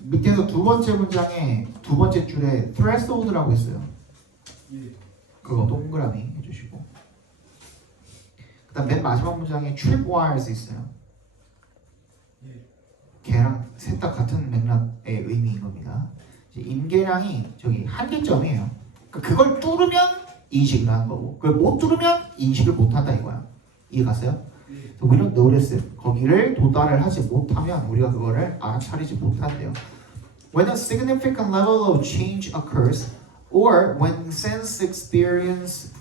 밑에서 두 번째 문장에 두 번째 줄에 threshold라고 있어요. 그거 동그라미 해주시고. 그다음 맨 마지막 문장에 tripwires 있어요. 걔랑 셋 다 같은 맥락의 의미인 겁니다. 임계량이 저기 한계점이에요. 그걸 뚫으면 인식을 하는 거고 그걸 못 뚫으면 인식을 못 한다 이거야. 이해 갔어요? So we don't notice it. 거기를 도달을 하지 못하면 우리가 그거를 알아차리지 못한대요. When a significant level of change occurs or when sense experience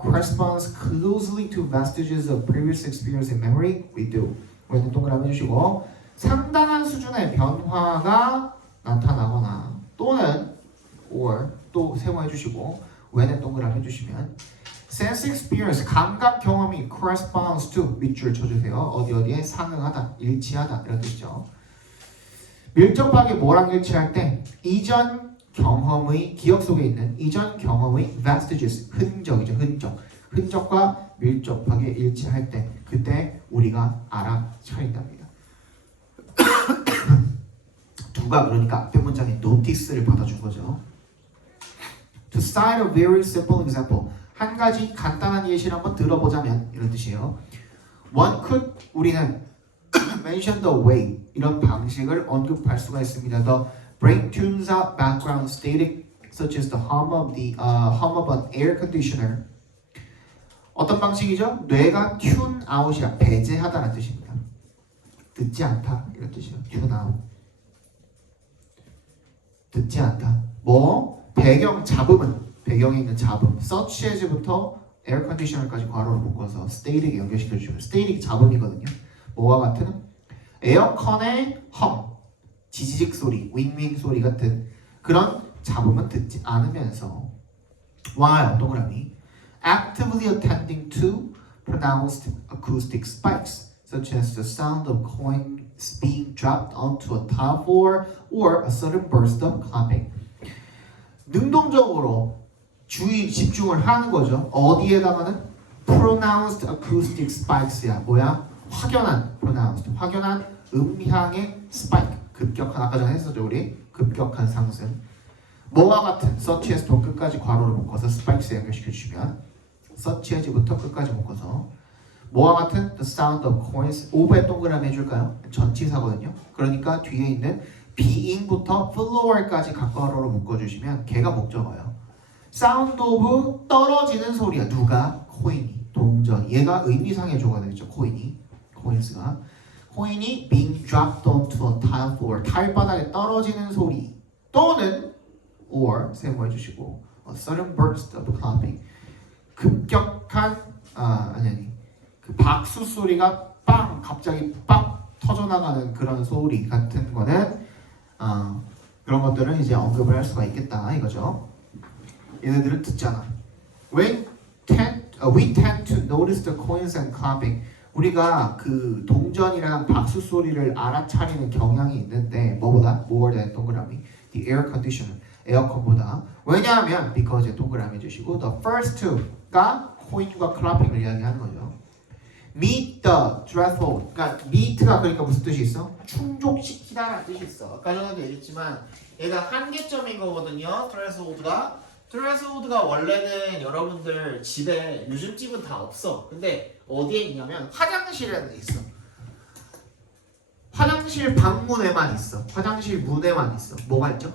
corresponds closely to vestiges of previous experience in memory, we do. when 동그라미 해주시고 상당한 수준의 변화가 나타나거나 또는 or 또 세모해 주시고 when에 동그라미 해주시면 sense experience 감각 경험이 corresponds to 밑줄 쳐주세요. 어디에 상응하다, 일치하다 이런 뜻이죠. 밀접하게 뭐랑 일치할 때 이전 경험의 기억 속에 있는 이전 경험의 vestiges 흔적이죠. 흔적과 밀접하게 일치할 때 그때 우리가 알아차린답니다. 두가 그러니까 앞에 문장에 notice를 받아준 거죠. To cite a very simple example, 한 가지 간단한 예시를 한번 들어보자면 이런 뜻이에요. One could 우리는 mention the way 이런 방식을 언급할 수가 있습니다. The brain tunes out background static such as the hum of an air conditioner 어떤 방식이죠? 뇌가 튠 아웃이야. 배제하다라는 뜻입니다. 듣지 않다 이런 뜻이에요. 튠 아웃. 듣지 않다. 뭐 배경 잡음은 배경에 있는 잡음 such as부터 에어 컨디셔너까지 괄호로 묶어서 static에 연결시켜 주시면 static 잡음이거든요. 뭐와 같은 에어컨의 험, 지지직 소리, 윙윙 소리 같은 그런 잡음은 듣지 않으면서 while 동그라미 actively attending to pronounced acoustic spikes such as the sound of coins being dropped onto a tile floor or a sudden burst of clapping. 능동적으로 주의 집중을 하는 거죠. 어디에다가는 pronounced acoustic spikes야. 뭐야? 확연한 pronounced, 확연한 음향의 spike, 급격한 아까 전에 했었죠 우리 급격한 상승. 뭐와 같은 such as 또 끝까지 괄호를 묶어서 spikes 연결시켜 주시면 such as부터 끝까지 묶어서 뭐와 같은 the sound of coins 5배 동그라미 해줄까요? 전치사거든요. 그러니까 뒤에 있는 being부터 floor까지 각괄호로 묶어주시면 걔가 목적어예요. sound of 떨어지는 소리야. 누가? 코인이. 동전. 얘가 의미상의 조가 되겠죠. coins가 being dropped onto a tile floor 타일바닥에 떨어지는 소리 또는 or 세모해 주시고 a sudden burst of clapping 급격한 그 박수 소리가 빵 갑자기 빡 터져나가는 그런 소리 같은 거는 그런 것들은 이제 언급을 할 수가 있겠다 이거죠. 얘네들은 듣잖아. we tend to notice the coins and clapping. 우리가 그 동전이랑 박수 소리를 알아차리는 경향이 있는데 뭐보다? more than 동그라미 the air conditioner 에어컨보다. 왜냐하면 because 동그라미 주시고 the first two가 coin과 clapping을 이야기하는 거죠. meet the threshold. 그러니까 meet가 그러니까 무슨 뜻이 있어? 충족시키다라는 뜻이 있어. 아까 전에도 얘기했지만 얘가 한계점인 거거든요. threshold가 원래는 여러분들 집에 요즘 집은 다 없어. 근데 어디에 있냐면 화장실에는 있어. 화장실 방문에만 있어. 화장실 문에만 있어. 뭐가 있죠?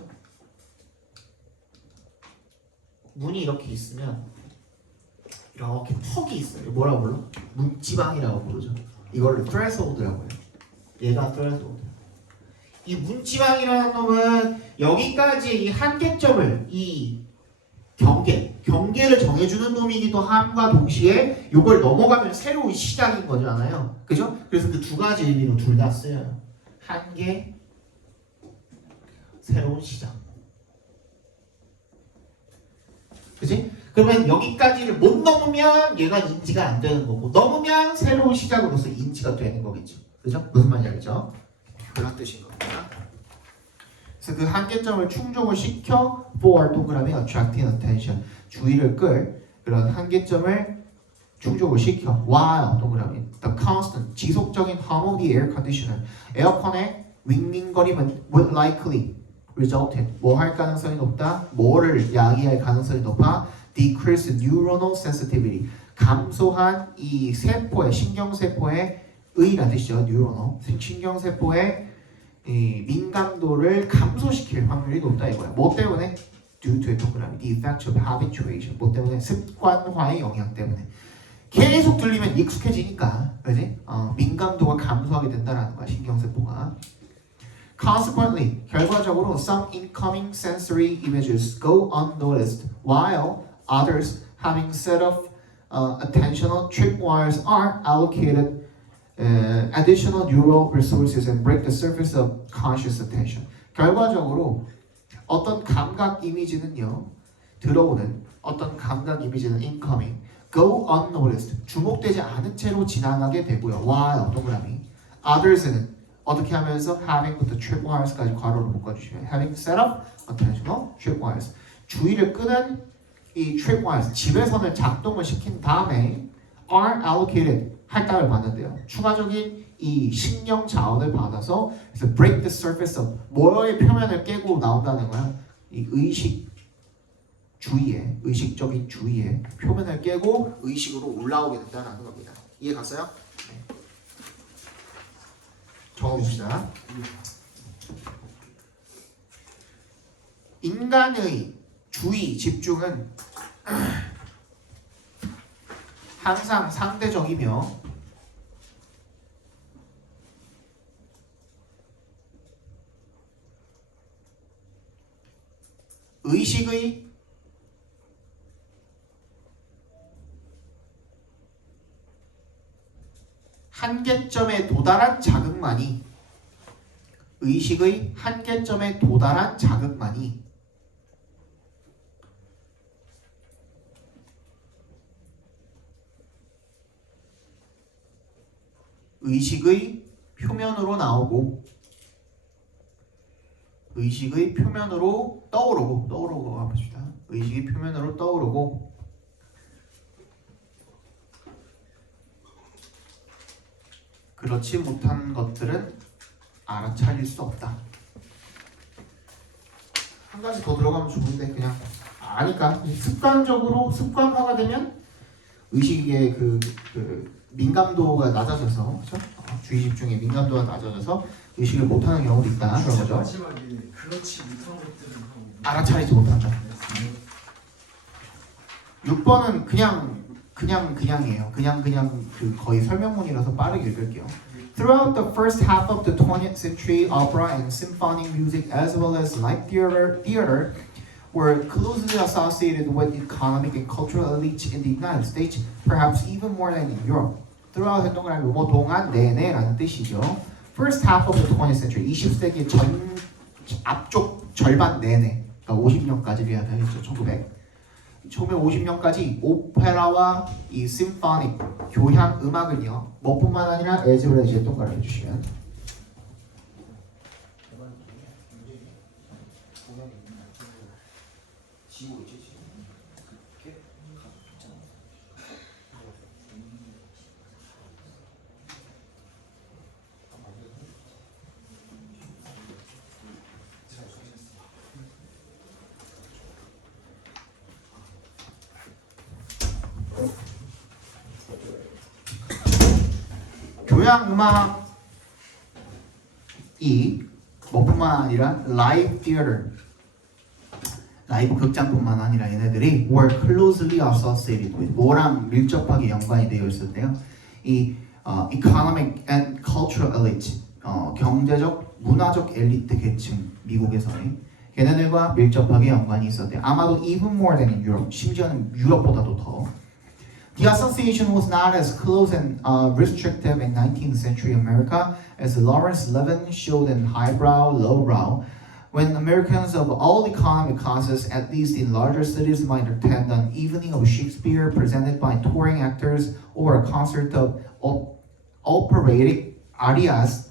문이 이렇게 있으면 이렇게 턱이 있어요. 뭐라고 불러? 문지방이라고 부르죠. 이거를 threshold라고 해요. 얘가 threshold. 이 문지방이라는 놈은 여기까지 이 한계점을 이 경계를 정해주는 놈이기도 함과 동시에 이걸 넘어가면 새로운 시작인 거잖아요. 그죠? 그래서 그 두 가지 의미로 둘 다 쓰여요. 한계, 새로운 시작. 그치? 그러면 여기까지를 못 넘으면 얘가 인지가 안 되는 거고 넘으면 새로운 시작으로서 인지가 되는 거겠죠. 그죠? 무슨 말인지 알죠? 그런 뜻인 겁니다. 그래서 그 한계점을 충족을 시켜 for 동그라미 attracting attention 주의를 끌 그런 한계점을 충족을 시켜 while 동그라미 the constant 지속적인 hum of the air conditioner 에어컨의 윙윙거림은 would likely result in 뭐 할 가능성이 높다? 뭐를 야기할 가능성이 높아? decrease neuronal sensitivity 감소한 이 세포의 신경세포의 의라는 뜻이죠. neuronal 신경세포의 이 민감도를 감소시킬 확률이 높다 이거야. 뭐 때문에? due to 동그라미 the effect of habituation 뭐 때문에? 습관화의 영향 때문에 계속 들리면 익숙해지니까 그지? 민감도가 감소하게 된다라는 거야. 신경세포가 consequently 결과적으로 some incoming sensory images go unnoticed while others having set of attentional tripwires are allocated additional neural resources and break the surface of conscious attention. 결과적으로 어떤 감각 이미지는요 들어오는 어떤 감각 이미지는 incoming go unnoticed 주목되지 않은 채로 지나가게 되고요. while 동그라미 others는 어떻게 하면서 having부터 tripwires까지 괄호로 묶어주시면 having set up attentional tripwires 주의를 끄는 이 tripwires 지배선을 작동을 시킨 다음에 are allocated 할당을 받는데요. 추가적인 이 신경 자원을 받아서 그래서 break the surface of 뭐의 표면을 깨고 나온다는 거야. 이 의식적인 주의의 표면을 깨고 의식으로 올라오게 된다는 겁니다. 이해 갔어요? 네. 적어봅시다. 인간의 주의 집중은 항상 상대적이며 의식의 한계점에 도달한 자극만이 의식의 한계점에 도달한 자극만이 의식의 표면으로 나오고 의식의 표면으로 떠오르고 한번 봅시다. 의식의 표면으로 떠오르고 그렇지 못한 것들은 알아차릴 수 없다. 한 가지 더 들어가면 좋은데 그냥 아니까 습관적으로 습관화가 되면 의식의 그 민감도가 낮아져서 그렇죠? 주의 집중의 민감도가 낮아져서 의식을 못하는 경우도 있다 그런 거죠. 마지막에 그렇지 못한 것들은 하고 알아차리지 못한다. 6번은 그냥이에요. 그냥 그 거의 설명문이라서 빠르게 읽을게요. Throughout the first half of the 20th century, opera and symphonic music, as well as light theater were closely associated with economic and cultural elites in the United States, perhaps even more than in Europe. Throughout 동그라미 뭐 동안 내내라는 뜻이죠. First half of the 20th century, 20세기 전 앞쪽 절반 내내, 그러니까 50년까지를 이야기하겠죠. 1950년까지 오페라와 이 심포닉 교향 음악은요 뭐뿐만 아니라 as well as 동그라미 해주시면 교향 음악이 뭐뿐만 아니라 라이브 theater 라이브 극장뿐만 아니라 얘네들이 were closely associated with 뭐랑 밀접하게 연관이 되어 있었대요. 이 economic and cultural elite 경제적 문화적 엘리트 계층 미국에서의 걔네들과 밀접하게 연관이 있었대요. 아마도 even more than in Europe 심지어는 유럽보다도 더. The association was not as close and restrictive in 19th century America as Lawrence Levin showed in highbrow, lowbrow, when Americans of all economic classes, at least in larger cities, might attend an evening of Shakespeare presented by touring actors or a concert of operatic arias,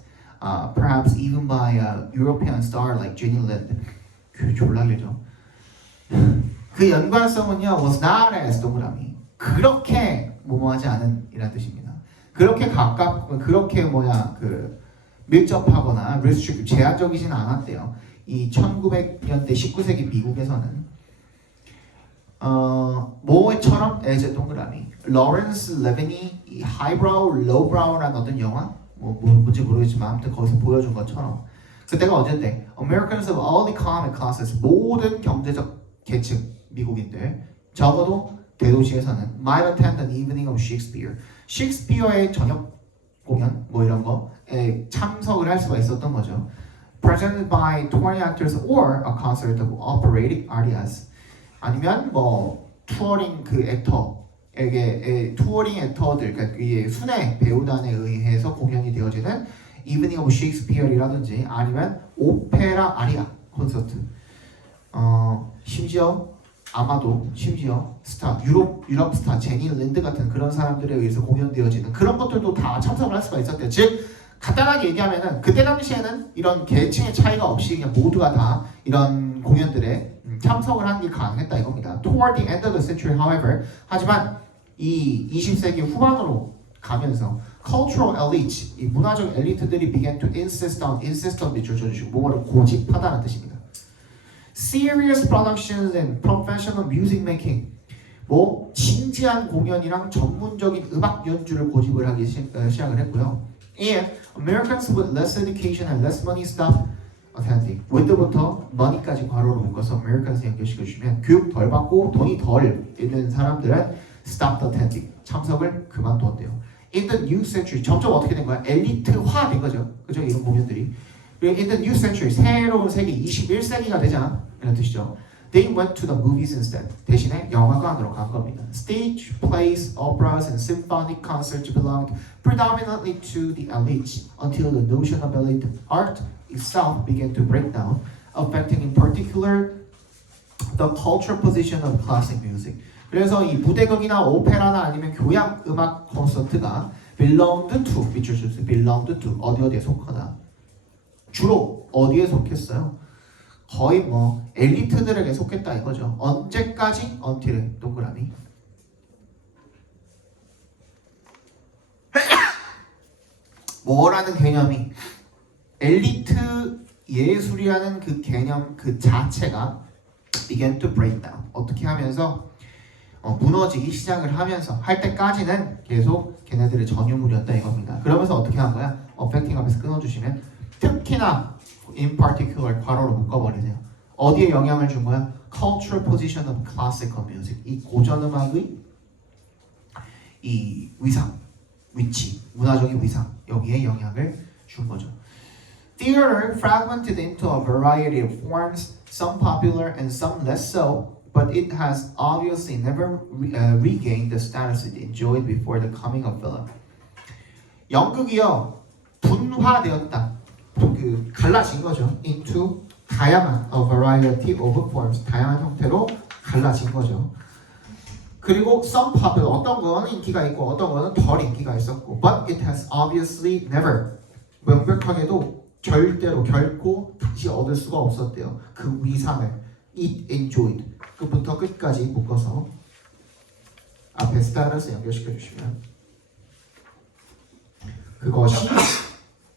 perhaps even by a European star like Jenny Lind. 졸라게죠. 그 연관성은요, was not as 동그라미. 그렇게 뭐뭐하지 않은 이란 뜻입니다. 그렇게 그렇게 밀접하거나 restrict 제한적이진 않았대요. 이 1900년대 19세기 미국에서는 뭐처럼 as 동그라미 로렌스 레빈이 이 highbrow, lowbrow라는 어떤 영화 뭔지 모르겠지만 아무튼 거기서 보여준 것처럼 그때가 언제때 Americans of all economic classes 모든 경제적 계층 미국인들 적어도 대도시에서는 might attend an evening of Shakespeare. 셰익스피어의 저녁 공연 이런 거에 참석을 할 수가 있었던 거죠. Presented by touring actors or a concert of operatic arias. 아니면 투어링 액터에게 투어링 액터들 그러니까 이 순회 배우단에 의해서 공연이 되어지는 evening of Shakespeare이라든지 아니면 오페라 아리아 콘서트. 심지어 스타 유럽 스타 제니 린드 같은 그런 사람들에 의해서 공연되어지는 그런 것들도 다 참석을 할 수가 있었대요. 즉 간단하게 얘기하면은 그때 당시에는 이런 계층의 차이가 없이 그냥 모두가 다 이런 공연들에 참석을 하는 게 가능했다 이겁니다. Toward the end of the century, however, 하지만 이 20세기 후반으로 가면서 cultural elite, 이 문화적 엘리트들이 began to insist on 밑줄 쳐주시고 뭐를 고집하다는 뜻입니다. Serious productions and professional music making. 진지한 공연이랑 전문적인 음악 연주를 고집을 하기 시작을 했고요. And Americans with less education and less money stop attending. with부터 money까지 괄호로 묶어서 Americans 연결시켜주시면 교육 덜 받고 돈이 덜 있는 사람들은 stopped attending. 참석을 그만두었대요. In the new century 점점 어떻게 된 거야? 엘리트화 된 거죠. 그죠? 이런 공연들이. 그리고 in the new century 새로운 세기 21세기가 되잖아. 이런 뜻이죠. They went to the movies instead. 대신에 영화관으로 간 겁니다. Stage plays, operas, and symphonic concerts belonged predominantly to the elites until the notion of elite art itself began to break down, affecting in particular the cultural position of classic music. 그래서 이 무대극이나 오페라나 아니면 교향 음악 콘서트가 belonged to 밑줄 주세요. belonged to 어디에 속하다. 주로 어디에 속했어요? 거의 뭐 엘리트들에게 속했다 이거죠. 언제까지? until 동그라미. 뭐라는 개념이 엘리트 예술이라는 그 개념 그 자체가 began to break down. 어떻게 하면서 무너지기 시작을 하면서 할 때까지는 계속 걔네들의 전유물이었다 이겁니다. 그러면서 어떻게 한 거야? affecting 앞에서 끊어주시면 특히나 in particular 괄호로 묶어버리세요. 어디에 영향을 준 거야? cultural position of classical music. 이 고전 음악의 이 위상, 위치, 문화적인 위상 여기에 영향을 준 거죠. Theater fragmented into a variety of forms, some popular and some less so, but it has obviously never regained the status it enjoyed before the coming of Philip. 연극이요 분화되었다. 그 갈라진 거죠. into 다양한 a variety of forms, 다양한 형태로 갈라진 거죠. 그리고 some popular 어떤 거는 인기가 있고 어떤 거는 덜 인기가 있었고, but it has obviously never 명백하게도 절대로 결코 다시 얻을 수가 없었대요. 그 위상을 it enjoyed 끝부터 끝까지 묶어서 앞에 status 연결시켜 주시면 그것이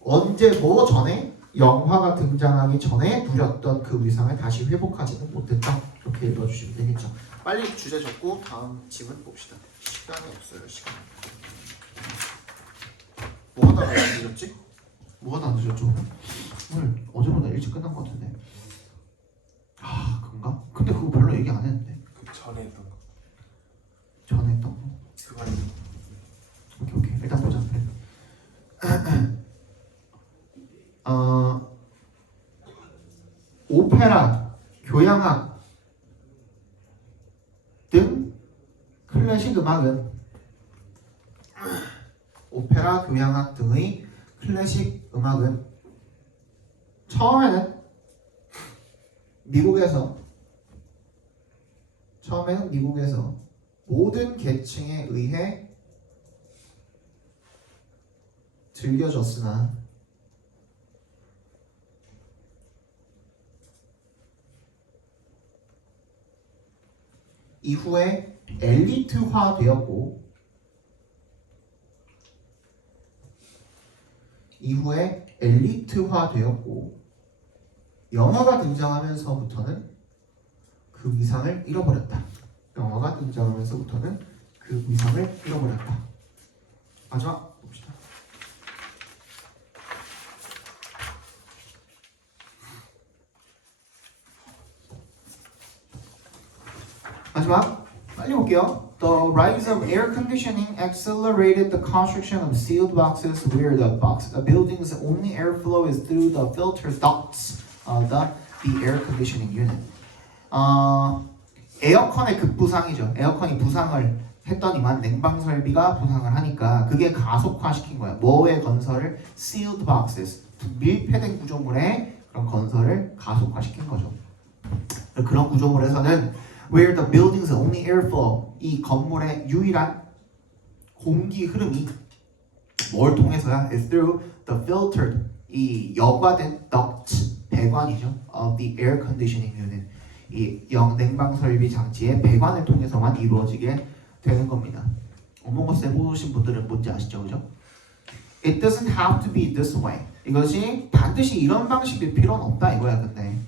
언제 뭐 전에 영화가 등장하기 전에 누렸던 그 위상을 다시 회복하지는 못했다. 이렇게 읽어주시면 되겠죠. 빨리 주제 적고 다음 질문 봅시다. 시간이 없어요. 시간. 뭐가 다 늦었지? 뭐가 다 늦었죠? 오늘 어제보다 일찍 끝난 것 같은데. 아 그런가? 근데 그거 별로 얘기 안 했는데. 그 전에 했던 거. 전에 했던 거. 그거는 오케이 일단 보자. 오페라, 교향악 등 클래식 음악은 오페라, 교향악 등의 클래식 음악은 처음에는 미국에서 모든 계층에 의해 즐겨졌으나 이후에 엘리트화되었고 영화가 등장하면서부터는 그 위상을 잃어버렸다. 마지막 봅시다. 마지막 빨리 볼게요. The rise of air conditioning accelerated the construction of sealed boxes where the building's only airflow is through the filter ducts of the air conditioning unit. 에어컨의 급부상이죠. 에어컨이 부상을 했더니만 냉방 설비가 부상을 하니까 그게 가속화시킨 거예요. 뭐의 건설을? Sealed boxes. 밀폐된 구조물의 그런 건설을 가속화시킨 거죠. 그런 구조물에서는 where the building's only airflow, 이 건물의 유일한 공기 흐름이 뭘 통해서야? is through the filtered, 이 여과된 duct, 배관이죠. of the air conditioning unit, 이 냉방 설비 장치의 배관을 통해서만 이루어지게 되는 겁니다. 어몽어스 해보신 분들은 뭔지 아시죠, 그죠? It doesn't have to be this way. 이것이 반드시 이런 방식일 필요는 없다 이거야. 근데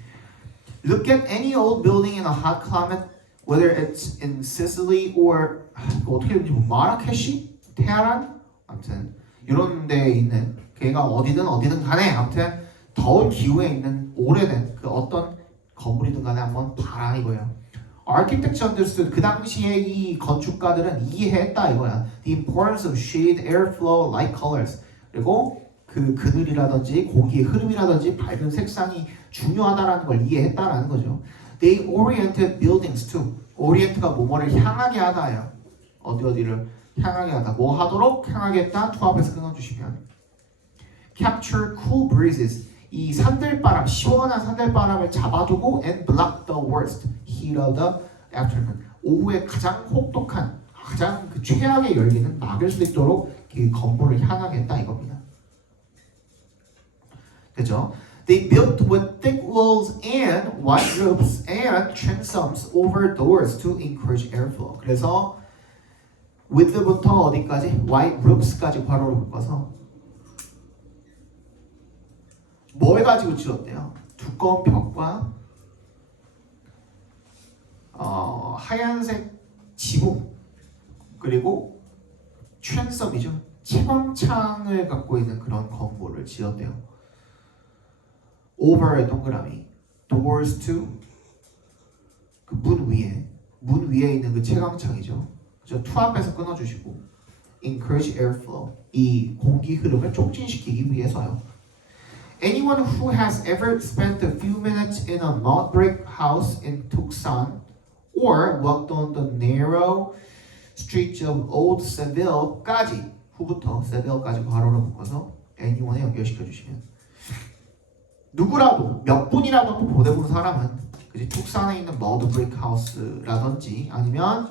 look at any old building in a hot climate, whether it's in Sicily or 어떻게 읽는지 마라케시, 테헤란, 아무튼 이런 데에 있는 걔가 어디든 간에 아무튼 더운 기후에 있는 오래된 그 어떤 건물이든 간에 한번 봐라 이거예요. architects understood. 그 당시에 이 건축가들은 이해했다 이거야. The importance of shade, airflow, light colors. 그리고 그 그늘이라든지 공기의 흐름이라든지 밝은 색상이 중요하다라는 걸 이해했다라는 거죠. They oriented buildings to. orient가 뭐뭐를 향하게 하다예요. 어디를 향하게 하다. 뭐 하도록 향하게 했다. to 앞에서 끊어주시면. Capture cool breezes. 이 산들바람, 시원한 산들바람을 잡아두고 and block the worst heat of the afternoon. 오후에 가장 혹독한, 가장 그 최악의 열기는 막을 수 있도록 그 건물을 향하게 했다 이겁니다. 그죠? They built with thick walls and wide roofs and transoms over doors to encourage airflow. 그래서 with부터 어디까지? wide roofs까지 괄호로 묶어서 뭘 가지고 지었대요? 두꺼운 벽과 하얀색 지붕 그리고 트랜섬이죠. 채광창을 갖고 있는 그런 건물을 지었대요. Over의 동그라미 doors to 그 문 위에 있는 그 채광창이죠. 저 to 앞에서 끊어주시고 encourage airflow 이 공기 흐름을 촉진시키기 위해서요. Anyone who has ever spent a few minutes in a mud brick house in Tucson or walked on the narrow streets of Old Seville까지 후부터 Seville까지 괄호로 묶어서 anyone에 연결시켜 주시면 누구라도 몇 분이라도 보내본 사람은 그지 툭산에 있는 머드 브릭 하우스라든지 아니면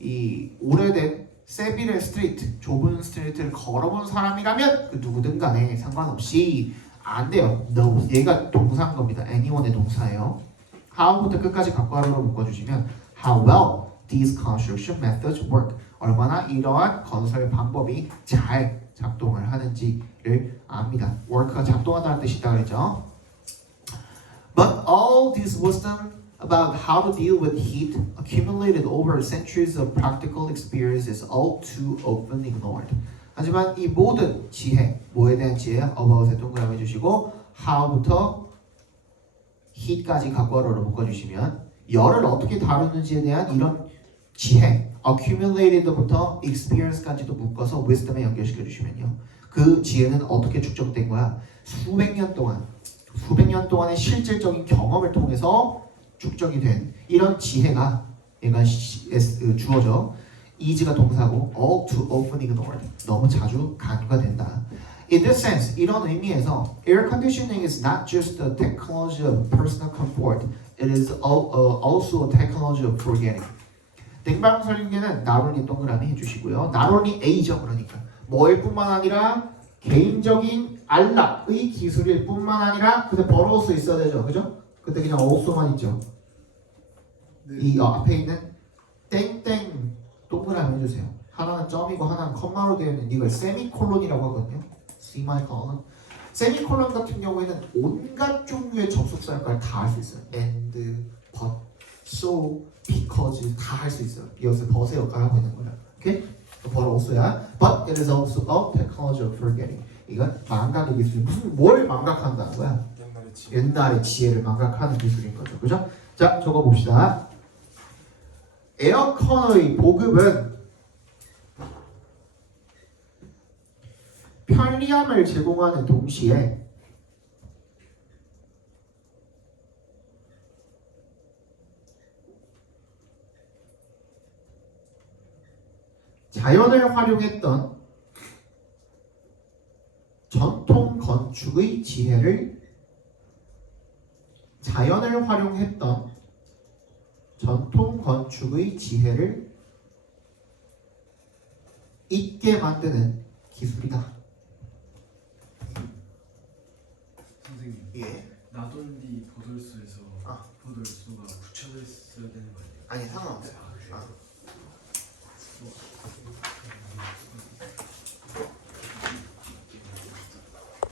이 오래된 세빌의 스트리트 좁은 스트리트를 걸어본 사람이라면 그 누구든 간에 상관없이 안 돼요. No. 얘가 동사인 겁니다. anyone의 동사예요. how부터 끝까지 각괄호로 묶어주시면 how well these construction methods work. 얼마나 이러한 건설 방법이 잘 작동을 하는지를 압니다. work가 작동한다는 뜻이다 그랬죠. But all this wisdom about how to deal with heat accumulated over centuries of practical experience is all too often ignored. 하지만 이 모든 지혜, 뭐에 대한 지혜? about에 동그라미 주시고 how부터 heat까지 각괄호로 묶어주시면 열을 어떻게 다루는지에 대한 이런 지혜 accumulated부터 experience까지도 묶어서 wisdom에 연결시켜 주시면요. 그 지혜는 어떻게 축적된 거야? 수백 년 동안의 실질적인 경험을 통해서 축적이 된 이런 지혜가 얘가 주어져 is가 동사고 all too often ignored 너무 자주 간과된다. In this sense, 이런 의미에서 air conditioning is not just a technology of personal comfort, it is also a technology of forgetting. 냉방 설계는 not only 동그라미 해주시고요. not only A죠 그러니까 뭐일 뿐만 아니라 개인적인 안락의 기술일 뿐만 아니라 그때 버러울 있어야 되죠, 그죠? 그때 그냥 also만 있죠. 네. 이 앞에 있는 땡땡 동그라미 해주세요. 하나는 점이고 하나는 컴마로 되어 있는 이걸 세미콜론이라고 하거든요. 세미콜론. 세미콜론 같은 경우에는 온갖 종류의 접속사역을 다 할 수 있어요. and, but, so, because 다 할 수 있어요. 여기서 but의 역할을 하고 있는 거예요. 오케이? but also야. But it is also a technology of forgetting. 이건 망각의 기술. 무슨 뭘 망각한다는 거야? 옛날의 지혜를 망각하는 기술인 거죠. 그죠? 자, 적어 봅시다. 에어컨의 보급은 편리함을 제공하는 동시에 자연을 활용했던 전통 건축의 지혜를 잊게 만드는 기술이다. 선생님 예. 나돈디 보돌수에서 아. 보돌수가 붙여져 있어야 되는 거 아니에요? 아니 상관없어요.